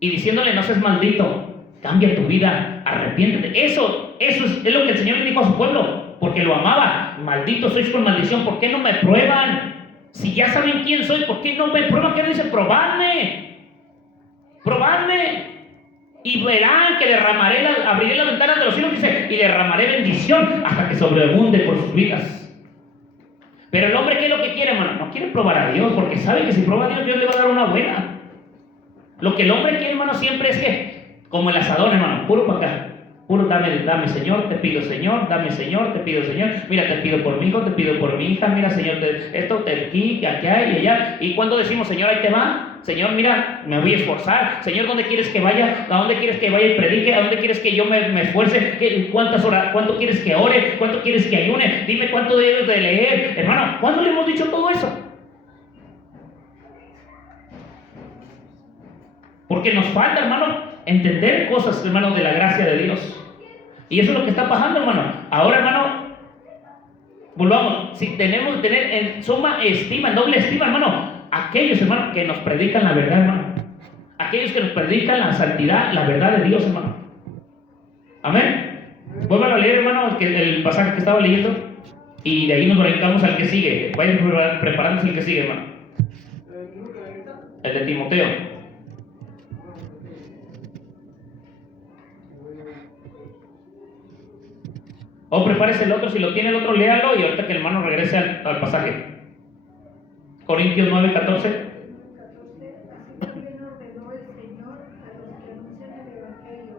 y diciéndole no seas maldito, cambia tu vida, arrepiéntete. Eso es lo que el Señor le dijo a su pueblo, porque lo amaba. Malditos sois con maldición, ¿por qué no me prueban? Si ya saben quién soy, ¿por qué no me prueban? ¿Qué dice? Probadme, probadme. Y verán que abriré las ventanas de los cielos, dice, y derramaré bendición hasta que sobreabunde por sus vidas. Pero el hombre, ¿qué es lo que quiere, hermano? No quiere probar a Dios, porque sabe que si prueba a Dios, Dios le va a dar una buena. Lo que el hombre quiere, hermano, siempre es que, como el asadón, hermano, puro para acá. Puro, dame, Señor, te pido, Señor, dame, Señor, te pido, Señor. Mira, te pido por mi hijo, te pido por mi hija. Mira, Señor, esto, aquí, acá y allá. Y cuando decimos, Señor, ahí te va. Señor, mira, me voy a esforzar. Señor, ¿dónde quieres que vaya? ¿A dónde quieres que vaya y predique? ¿A dónde quieres que yo me esfuerce? ¿Cuántas horas? ¿Cuánto quieres que ore? ¿Cuánto quieres que ayune? Dime cuánto debes de leer. Hermano, ¿cuándo le hemos dicho todo eso? Porque nos falta, hermano, entender cosas, hermano, de la gracia de Dios. Y eso es lo que está pasando, hermano. Ahora, hermano, volvamos. Si tenemos que tener en suma estima, en doble estima, hermano, aquellos, hermano, que nos predican la verdad, hermano. Aquellos que nos predican la santidad, la verdad de Dios, hermano. Amén. Vuelvan a leer, hermano, el pasaje que estaba leyendo. Y de ahí nos brincamos al que sigue. Vayan preparándose el que sigue, hermano. El de Timoteo. O prepárese el otro, si lo tiene el otro, léalo y ahorita que el hermano regrese al pasaje. Corintios 9:14. Así también ordenó el Señor a los que anuncian el Evangelio,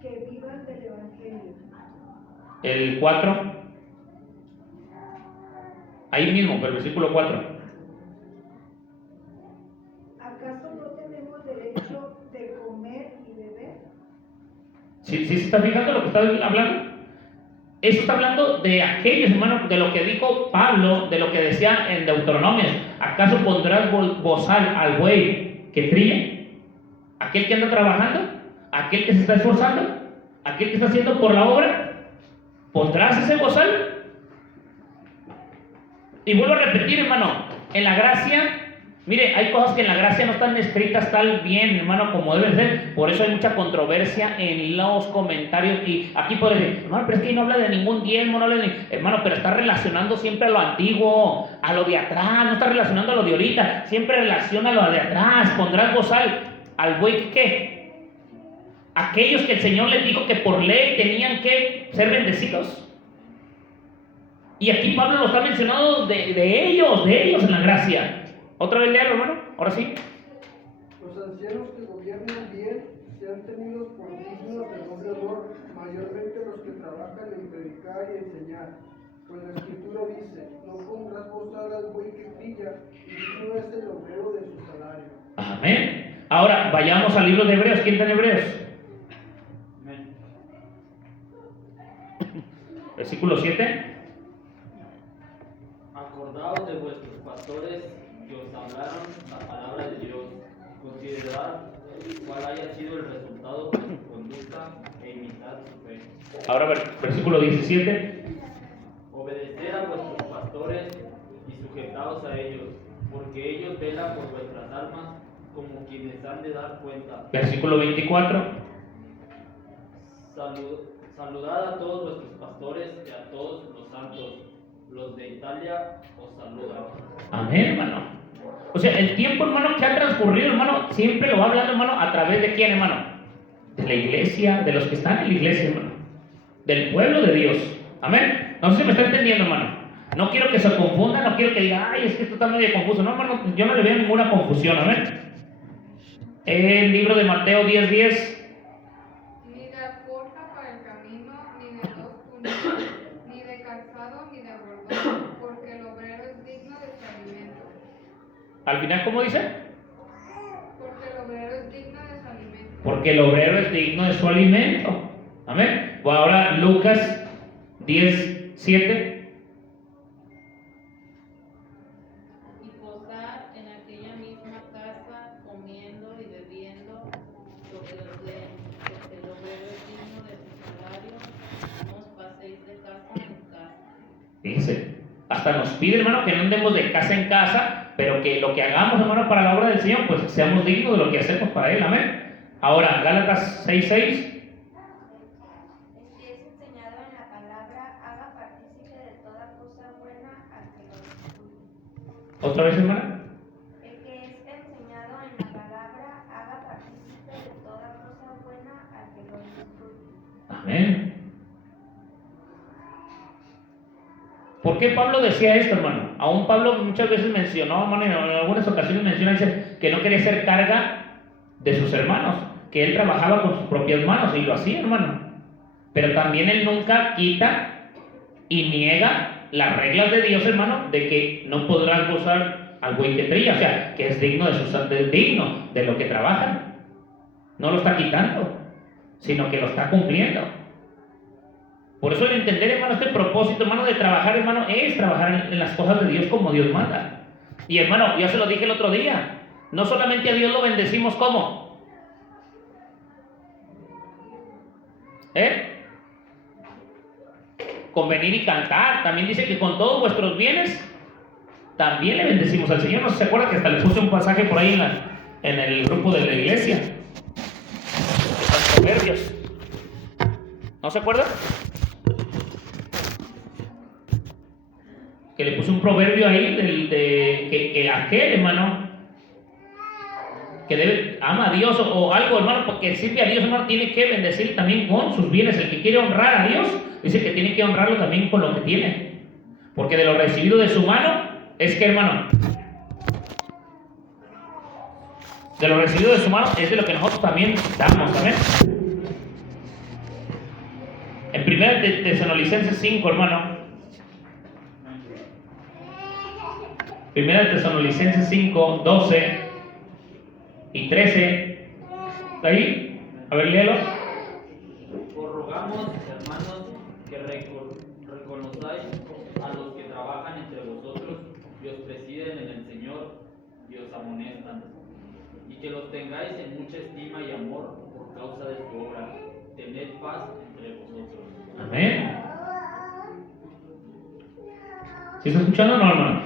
que vivan del Evangelio. El 4. Ahí mismo, el versículo 4. ¿Acaso no tenemos derecho de comer y beber? ¿Sí se está fijando lo que está hablando? Eso está hablando de aquellos, hermanos, de lo que dijo Pablo, de lo que decía en Deuteronomio. ¿Acaso pondrás bozal al buey que trilla? ¿Aquel que anda trabajando? ¿Aquel que se está esforzando? ¿Aquel que está haciendo por la obra? ¿Pondrás ese bozal? Y vuelvo a repetir, hermano, en la gracia, mire, hay cosas que en la gracia no están escritas tal bien, hermano, como deben ser. Por eso hay mucha controversia en los comentarios. Y aquí puede decir, hermano, pero es que no habla de ningún diezmo, no habla de hermano, pero está relacionando siempre a lo antiguo, a lo de atrás, no está relacionando a lo de ahorita, siempre relaciona a lo de atrás. Pondrás bozal al buey que, aquellos que el Señor les dijo que por ley tenían que ser bendecidos. Y aquí Pablo lo está mencionando de ellos en la gracia. Otra vez léalo, hermano, ahora sí. Los ancianos que gobiernan bien sean tenidos por dignos de doble honor, mayormente los que trabajan en predicar y enseñar. Pues la Escritura dice, no pondrás bozal al buey que trilla, y digno es el obrero de su salario. Amén. Ahora, vayamos al libro de Hebreos. ¿Quién está en Hebreos? Amén. Versículo 7. Acordaos de vuestros pastores que os hablaron la palabra de Dios. Considerad cuál haya sido el resultado de su conducta e imitad su fe. Ahora versículo 17. Obedeced a vuestros pastores y sujetaos a ellos, porque ellos velan por vuestras almas como quienes han de dar cuenta. Versículo 24. Saludad a todos vuestros pastores y a todos los santos. Los de Italia os saludan. Amén, hermano. O sea, el tiempo, hermano, que ha transcurrido, hermano, siempre lo va hablando, hermano, a través de quién, hermano. De la iglesia, de los que están en la iglesia, hermano. Del pueblo de Dios. Amén. No sé si me está entendiendo, hermano. No quiero que se confunda, no quiero que diga, ay, es que esto está medio confuso. No, hermano, yo no le veo ninguna confusión, amén. El libro de Mateo 10:10. Ni de alforja para el camino, ni de dos túnicas, ni de calzado, ni de bordón, porque el obrero es digno de su alimento. Al final, ¿cómo dice? Porque el obrero es digno de su alimento. Porque el obrero es digno de su alimento. Amén. O ahora Lucas 10:7. Y posar en aquella misma casa, comiendo y bebiendo lo que os den, porque el obrero es digno de su salario, no os paséis de casa en casa. Dice, hasta nos pide, hermano, que no andemos de casa en casa, pero que lo que hagamos, hermano, para la obra del Señor, pues seamos dignos de lo que hacemos para Él, amén. Ahora, Gálatas 6:6. El que es enseñado en la palabra, haga partícipe de toda cosa buena al que lo disfrute. ¿Otra vez, hermana? El que es enseñado en la palabra, haga partícipe de toda cosa buena al que lo disfrute. Amén. ¿Por qué Pablo decía esto, hermano? Aún Pablo muchas veces mencionó, hermano, en algunas ocasiones menciona, dice que no quería ser carga de sus hermanos, que él trabajaba con sus propias manos y lo hacía, hermano. Pero también él nunca quita y niega las reglas de Dios, hermano, de que no podrás gozar al buey que trilla, o sea, que es digno digno de lo que trabajan. No lo está quitando, sino que lo está cumpliendo. Por eso el entender, hermano, este propósito, hermano, de trabajar, hermano, es trabajar en las cosas de Dios como Dios manda. Y hermano, ya se lo dije el otro día, no solamente a Dios lo bendecimos, ¿cómo? Con venir y cantar. También dice que con todos vuestros bienes también le bendecimos al Señor. No sé si se acuerda que hasta le puse un pasaje por ahí en el grupo de la iglesia. Los Proverbios. ¿No se acuerda? Que le puse un proverbio ahí que aquel, hermano, que ama a Dios o algo, hermano, porque sirve a Dios, hermano, tiene que bendecir también con sus bienes. El que quiere honrar a Dios, dice que tiene que honrarlo también con lo que tiene. Porque de lo recibido de su mano, es que, hermano, de lo recibido de su mano es de lo que nosotros también damos, ¿amén? En 1 Tesalonicenses 5, hermano. 1 Tesalonicenses 5, 12 y 13. ¿Está ahí? A ver, léelo. Os rogamos, hermanos, que reconozcáis a los que trabajan entre vosotros y os presiden en el Señor y os amonestan, y que los tengáis en mucha estima y amor por causa de su obra. Tened paz entre vosotros. Amén. ¿Sí está escuchando o no, hermano?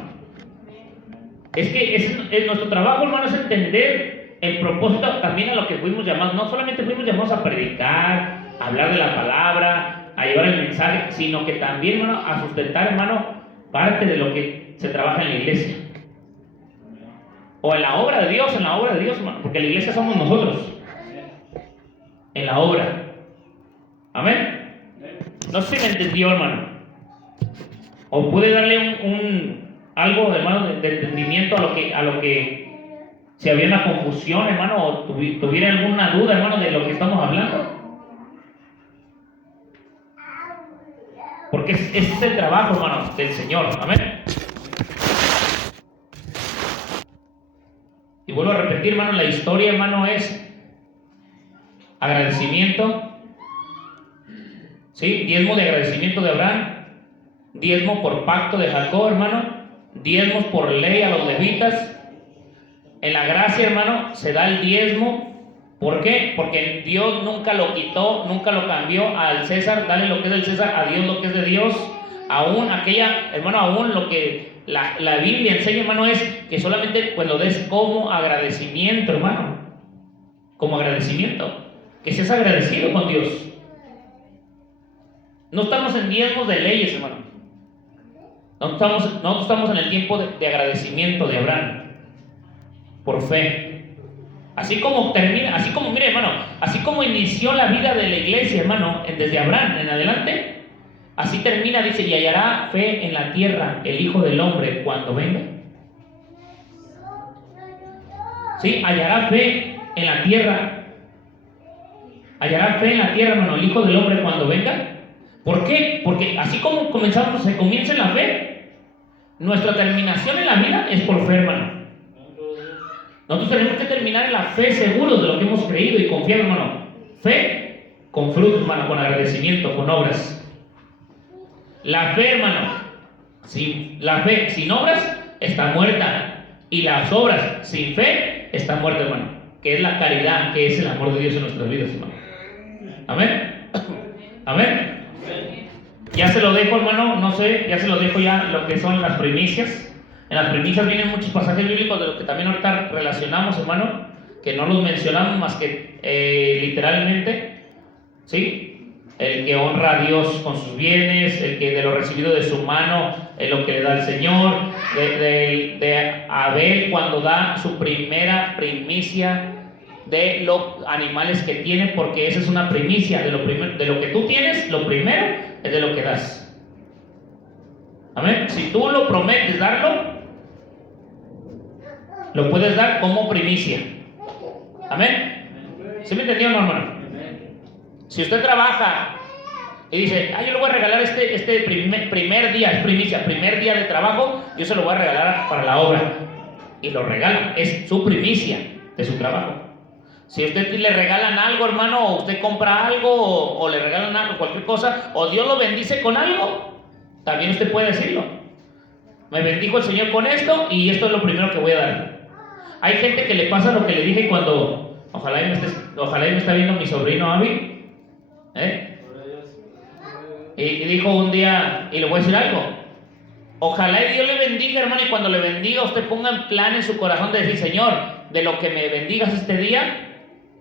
Es que nuestro trabajo, hermano, es entender el propósito también a lo que fuimos llamados. No solamente fuimos llamados a predicar, a hablar de la palabra, a llevar el mensaje, sino que también, hermano, a sustentar, hermano, parte de lo que se trabaja en la iglesia. O en la obra de Dios, hermano, porque la iglesia somos nosotros. En la obra. Amén. No sé si me entendió, hermano. O pude darle algo, hermano, de entendimiento a lo que si había una confusión, hermano, o tuviera alguna duda, hermano, de lo que estamos hablando. Porque ese es el trabajo, hermano, del Señor. Amén. Y vuelvo a repetir, hermano, la historia, hermano, es agradecimiento. ¿Sí? Diezmo de agradecimiento de Abraham, diezmo por pacto de Jacob, hermano, diezmos por ley a los levitas. En la gracia, hermano, se da el diezmo. ¿Por qué? Porque Dios nunca lo quitó, nunca lo cambió al César. Dale lo que es del César, a Dios lo que es de Dios. Aún hermano, aún lo que la Biblia enseña, hermano, es que solamente pues lo des como agradecimiento, hermano. Como agradecimiento. Que seas agradecido con Dios. No estamos en diezmos de leyes, hermano. Nosotros estamos en el tiempo de agradecimiento de Abraham. Por fe. Así como mire, hermano, así como inició la vida de la iglesia, hermano, desde Abraham en adelante, así termina, dice, y hallará fe en la tierra el Hijo del Hombre cuando venga. Sí, hallará fe en la tierra. Hallará fe en la tierra, hermano, el Hijo del Hombre cuando venga. ¿Por qué? Porque así como se comienza en la fe, nuestra terminación en la vida es por fe, hermano. Nosotros tenemos que terminar en la fe seguros de lo que hemos creído y confiado, hermano. Fe con frutos, hermano, con agradecimiento, con obras. La fe, hermano, la fe sin obras está muerta. Y las obras sin fe están muertas, hermano. Que es la caridad, que es el amor de Dios en nuestras vidas, hermano. Amén. Amén. Ya se lo dejo, hermano, no sé, ya se lo dejo ya lo que son las primicias. En las primicias vienen muchos pasajes bíblicos de los que también ahorita relacionamos, hermano, que no los mencionamos más que literalmente, ¿sí? El que honra a Dios con sus bienes, el que de lo recibido de su mano, lo que le da el Señor, de Abel cuando da su primera primicia de los animales que tiene, porque esa es una primicia de lo que tú tienes, lo primero es de lo que das. Amén. Si tú lo prometes darlo, lo puedes dar como primicia. Amén. ¿Sí me entendió, no, hermano? Si usted trabaja y dice, yo le voy a regalar este primer día, es primicia, primer día de trabajo, yo se lo voy a regalar para la obra. Y lo regala, es su primicia de su trabajo. Si a usted le regalan algo, hermano, o usted compra algo, o le regalan algo, cualquier cosa, o Dios lo bendice con algo, también usted puede decirlo. Me bendijo el Señor con esto y esto es lo primero que voy a dar. Hay gente que le pasa lo que le dije cuando, ojalá y me está viendo mi sobrino Avi, y dijo un día, y le voy a decir algo, ojalá y Dios le bendiga, hermano, y cuando le bendiga usted ponga en plan en su corazón de decir, Señor, de lo que me bendigas este día,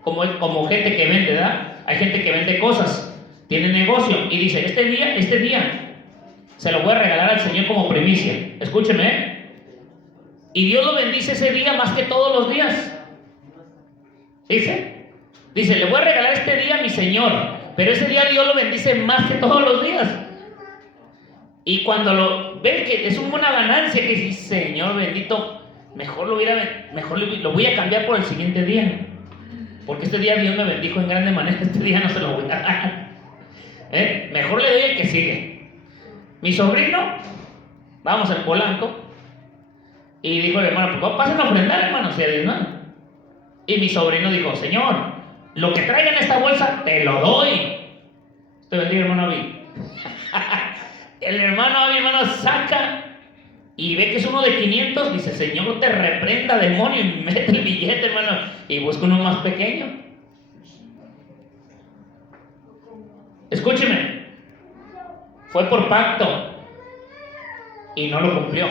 como gente que vende, ¿verdad? Hay gente que vende cosas, tiene negocio y dice, este día se lo voy a regalar al Señor como primicia. Escúcheme, y Dios lo bendice ese día más que todos los días. Dice, le voy a regalar este día a mi Señor, pero ese día Dios lo bendice más que todos los días. Y cuando lo ve que es una buena ganancia, que dice, Señor bendito, mejor lo voy a cambiar por el siguiente día, porque este día Dios me bendijo en grande manera, este día no se lo voy a dar. Mejor le doy el que sigue. Mi sobrino, vamos al Polanco, y dijo el hermano, pues pasen a ofrendar, hermano, si hay, ¿no? Y mi sobrino dijo, Señor, lo que traiga en esta bolsa, te lo doy. Te bendiga, hermano Avi. El hermano Avi, hermano, saca y ve que es uno de 500, dice, Señor, te reprenda, demonio, y mete el billete, hermano, y busca uno más pequeño. Escúcheme, fue por pacto y no lo cumplió.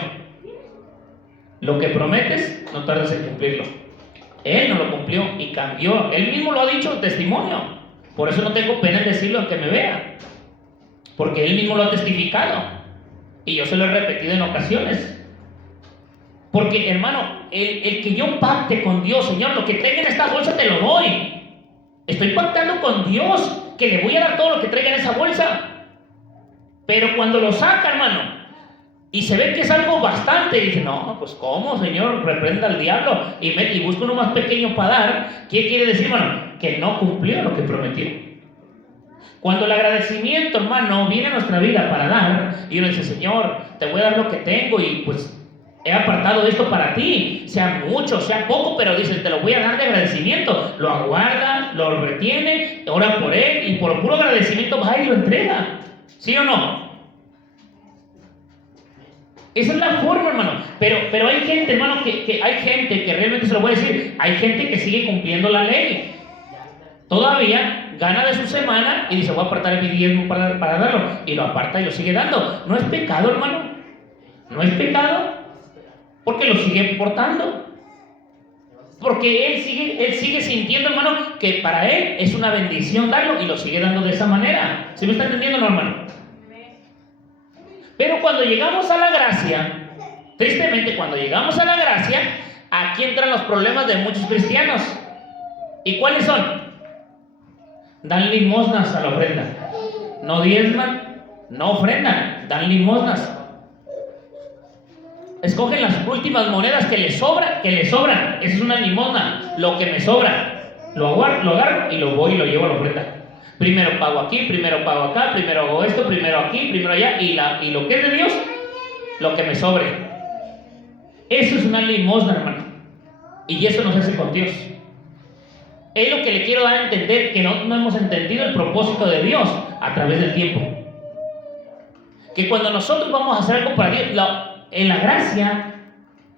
Lo que prometes, no tardes en cumplirlo. Él no lo cumplió y cambió. Él mismo lo ha dicho en testimonio. Por eso no tengo pena en decirlo aunque me vea, porque él mismo lo ha testificado y yo se lo he repetido en ocasiones. Porque, hermano, el que yo pacte con Dios, Señor, lo que traiga en esta bolsa te lo doy. Estoy pactando con Dios que le voy a dar todo lo que traiga en esa bolsa. Pero cuando lo saca, hermano, y se ve que es algo bastante, y dice, no, pues ¿cómo, Señor? Reprenda al diablo y busca uno más pequeño para dar. ¿Qué quiere decir, hermano? Que no cumplió lo que prometió. Cuando el agradecimiento, hermano, viene a nuestra vida para dar, y uno dice, Señor, te voy a dar lo que tengo y pues he apartado esto para ti, sea mucho, sea poco, pero dice, te lo voy a dar de agradecimiento. Lo aguarda, lo retiene, ora por él y por puro agradecimiento va y lo entrega. ¿Sí o no? Esa es la forma, hermano. Pero hay gente, hermano, que hay gente que realmente se lo voy a decir, hay gente que sigue cumpliendo la ley. Todavía gana de su semana y dice, voy a apartar mi diezmo para darlo. Y lo aparta y lo sigue dando. No es pecado, hermano. No es pecado. Porque lo sigue portando. Porque él sigue sintiendo, hermano, que para él es una bendición darlo y lo sigue dando de esa manera. ¿Sí me está entendiendo, no, hermano? Pero cuando llegamos a la gracia, tristemente cuando llegamos a la gracia, aquí entran los problemas de muchos cristianos. ¿Y cuáles son? Dan limosnas a la ofrenda. No diezman, no ofrendan, dan limosnas. Escogen las últimas monedas que les sobran. Esa es una limosna, lo que me sobra. Lo agarro y lo voy y lo llevo a la ofrenda. Primero pago aquí, primero pago acá, primero hago esto, primero aquí, primero allá, y lo que es de Dios, lo que me sobre. Eso es una limosna, hermano. Y eso no se hace con Dios. Es lo que le quiero dar a entender, que no hemos entendido el propósito de Dios a través del tiempo. Que cuando nosotros vamos a hacer algo para Dios, en la gracia,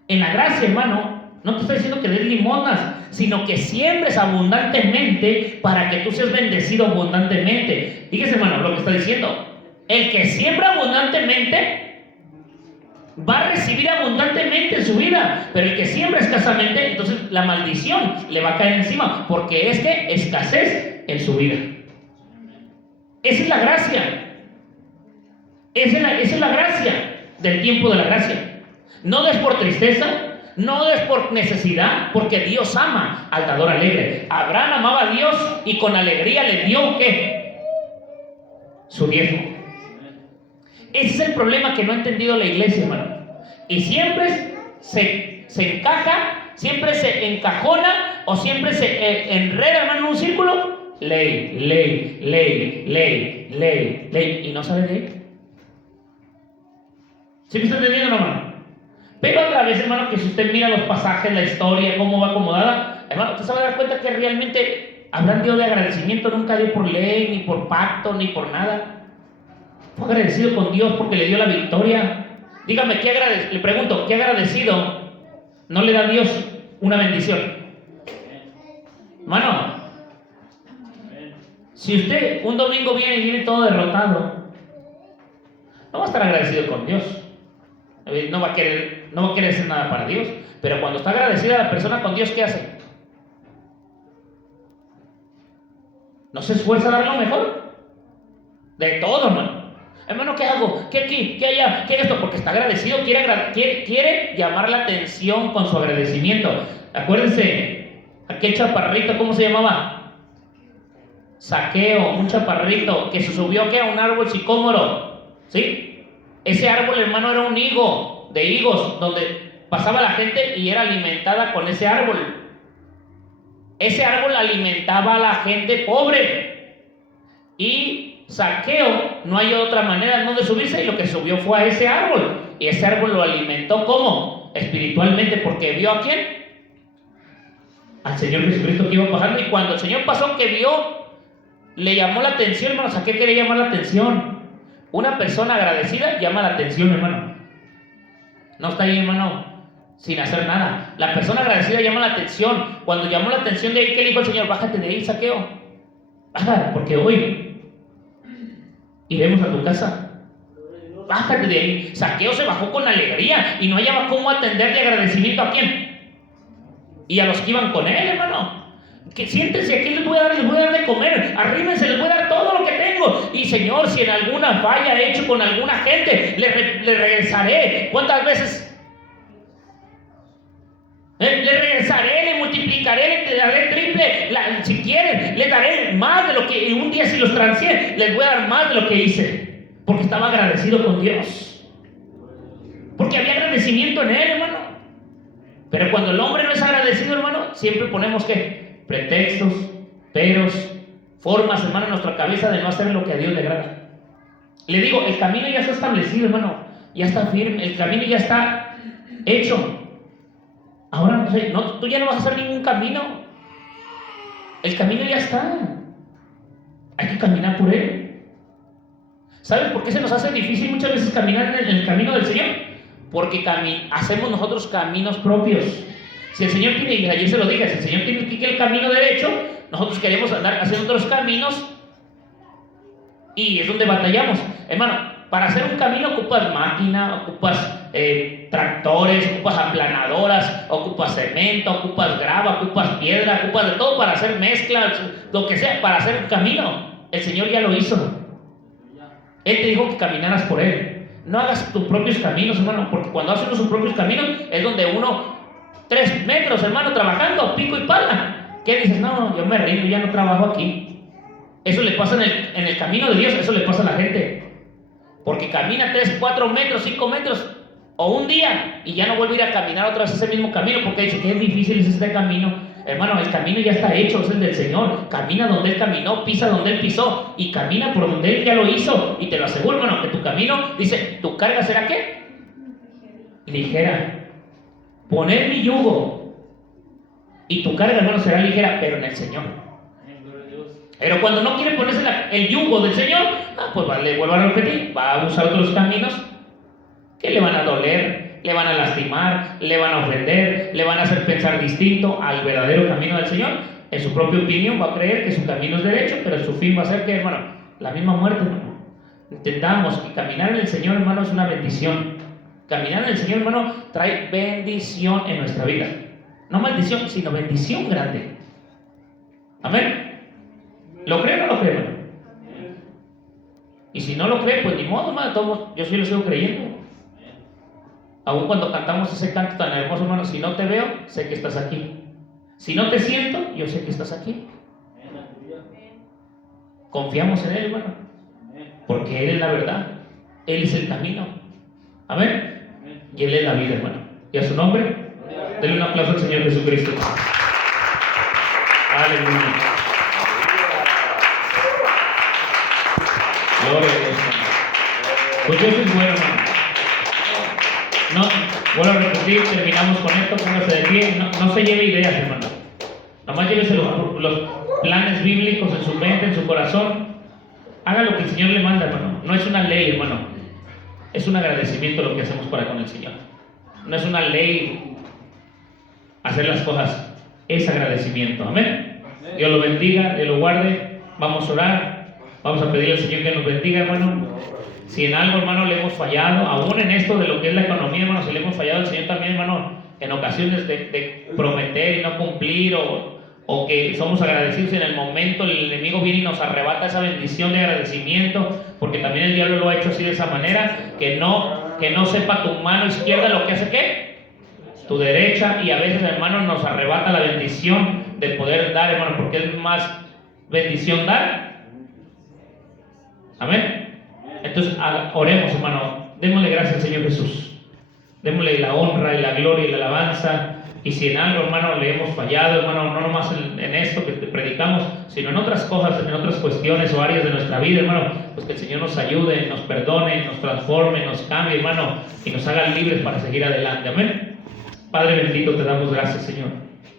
hermano, no te estoy diciendo que des limosnas, sino que siembres abundantemente para que tú seas bendecido abundantemente. Fíjese, hermano, lo que está diciendo. El que siembra abundantemente va a recibir abundantemente en su vida. Pero el que siembra escasamente, entonces la maldición le va a caer encima, porque es que escasez en su vida. Esa es la gracia. Esa es la gracia del tiempo de la gracia. No des por tristeza, no des por necesidad, porque Dios ama al dador alegre. Abraham amaba a Dios y con alegría le dio ¿qué? Su diezmo. Ese es el problema que no ha entendido la iglesia, hermano. Y siempre se encaja, siempre se encajona o siempre se enreda, hermano, en un círculo. Ley, y no sale de ahí. ¿Sí me está entendiendo, hermano? Pero otra vez, hermano, que si usted mira los pasajes, la historia, cómo va acomodada, hermano, usted se va a dar cuenta que realmente Abraham dio de agradecimiento, nunca dio por ley, ni por pacto, ni por nada. Fue agradecido con Dios porque le dio la victoria. Dígame, le pregunto, ¿qué agradecido no le da a Dios una bendición? Hermano, si usted un domingo viene todo derrotado, no va a estar agradecido con Dios. No va a querer hacer nada para Dios. Pero cuando está agradecida la persona con Dios, ¿qué hace? ¿No se esfuerza a dar lo mejor? De todo, hermano. Hermano, ¿qué hago? ¿Qué aquí? ¿Qué allá? ¿Qué esto? Porque está agradecido, quiere llamar la atención con su agradecimiento. Acuérdense, aquel chaparrito, ¿cómo se llamaba? Zaqueo, un chaparrito que se subió ¿qué? A un árbol sicómoro. ¿Sí? Ese árbol, hermano, era un higo de higos, donde pasaba la gente y era alimentada con ese árbol. Ese árbol alimentaba a la gente pobre. Y Zaqueo no hay otra manera de subirse, y lo que subió fue a ese árbol. Y ese árbol lo alimentó ¿cómo? Espiritualmente, porque vio ¿a quién? Al Señor Jesucristo que iba pasando. Y cuando el Señor pasó, que vio, le llamó la atención, hermanos. ¿A qué quería llamar la atención? Una persona agradecida llama la atención, hermano. No está ahí, hermano, sin hacer nada. La persona agradecida llama la atención. Cuando llamó la atención de ahí, ¿qué le dijo el Señor? Bájate de ahí, Zaqueo. Baja, porque hoy iremos a tu casa. Bájate de ahí. Zaqueo se bajó con alegría y no hallaba cómo atender de agradecimiento ¿a quién? Y a los que iban con él, hermano. Que siéntense, aquí les voy a dar de comer. Arrímense, les voy a dar todo lo que tengo. Y Señor, si en alguna falla he hecho con alguna gente, le regresaré. ¿Cuántas veces? Le regresaré, le multiplicaré, le daré triple. Si quieren, le daré más de lo que un día si los transié, les voy a dar más de lo que hice. Porque estaba agradecido con Dios. Porque había agradecimiento en él, hermano. Pero cuando el hombre no es agradecido, hermano, siempre ponemos ¿qué? Pretextos, peros, formas, hermano, en nuestra cabeza de no hacer lo que a Dios le agrada. Le digo, el camino ya está establecido, hermano. Ya está firme, el camino ya está hecho. Ahora no sé, tú ya no vas a hacer ningún camino. El camino ya está. Hay que caminar por él. ¿Sabes por qué se nos hace difícil muchas veces caminar en el camino del Señor? Porque hacemos nosotros caminos propios. Si el Señor tiene, y ayer se lo dije, si el Señor tiene que ir el camino derecho, nosotros queremos andar haciendo otros caminos y es donde batallamos. Hermano, para hacer un camino ocupas máquina, ocupas tractores, ocupas aplanadoras, ocupas cemento, ocupas grava, ocupas piedra, ocupas de todo para hacer mezclas, lo que sea, para hacer un camino. El Señor ya lo hizo. Él te dijo que caminaras por Él. No hagas tus propios caminos, hermano, porque cuando haces sus propios caminos es donde uno, 3 metros, hermano, trabajando, pico y pala. ¿Qué dices? No, yo me rindo, ya no trabajo aquí. Eso le pasa en el camino de Dios, eso le pasa a la gente. Porque camina 3, 4 metros, 5 metros, o un día, y ya no vuelve a ir a caminar otra vez ese mismo camino, porque dice que es difícil es este camino. Hermano, el camino ya está hecho, es el del Señor. Camina donde Él caminó, pisa donde Él pisó, y camina por donde Él ya lo hizo. Y te lo aseguro, hermano, que tu camino, dice, ¿tu carga será qué? Ligera. Poner mi yugo, y tu carga, hermano, será ligera, pero en el Señor. Pero cuando no quiere ponerse el yugo del Señor, pues le vuelvo a repetir, va a usar otros caminos que le van a doler, le van a lastimar, le van a ofender, le van a hacer pensar distinto al verdadero camino del Señor. En su propia opinión va a creer que su camino es derecho, pero su fin va a ser que, hermano, la misma muerte, hermano. Entendamos que caminar en el Señor, hermano, es una bendición. Caminar en el Señor, hermano, trae bendición en nuestra vida. No maldición, sino bendición grande. Amén. ¿Lo cree o no lo cree, hermano? Y si no lo cree, pues ni modo, hermano. Yo sí lo sigo creyendo. Aún cuando cantamos ese canto tan hermoso, hermano, si no te veo, sé que estás aquí. Si no te siento, yo sé que estás aquí. Confiamos en Él, hermano, porque Él es la verdad, Él es el camino. Amén. Y Él es la vida, hermano. Y a su nombre, denle un aplauso al Señor Jesucristo. Aleluya. Gloria a Dios, hermano. Pues Dios es bueno, hermano. No, vuelvo a repetir, terminamos con esto, póngase de pie. No se lleve ideas, hermano. Nomás llévese los planes bíblicos en su mente, en su corazón. Haga lo que el Señor le manda, hermano. No es una ley, hermano. Es un agradecimiento lo que hacemos para con el Señor. No es una ley hacer las cosas. Es agradecimiento. Amén. Dios lo bendiga, Dios lo guarde. Vamos a orar. Vamos a pedirle al Señor que nos bendiga, hermano. Si en algo, hermano, le hemos fallado, aún en esto de lo que es la economía, hermano, si le hemos fallado al Señor también, hermano, en ocasiones de prometer y no cumplir, o que somos agradecidos en el momento, el enemigo viene y nos arrebata esa bendición de agradecimiento, porque también el diablo lo ha hecho así de esa manera, que no sepa tu mano izquierda lo que hace ¿qué? Tu derecha, y a veces, hermano, nos arrebata la bendición de poder dar, hermano, porque es más bendición dar. Amén. Entonces, oremos, hermano. Démosle gracias al Señor Jesús. Démosle la honra y la gloria y la alabanza. Y si en algo, hermano, le hemos fallado, hermano, no nomás en esto que predicamos, sino en otras cosas, en otras cuestiones o áreas de nuestra vida, hermano, pues que el Señor nos ayude, nos perdone, nos transforme, nos cambie, hermano, y nos haga libres para seguir adelante. Amén. Padre bendito, te damos gracias, Señor.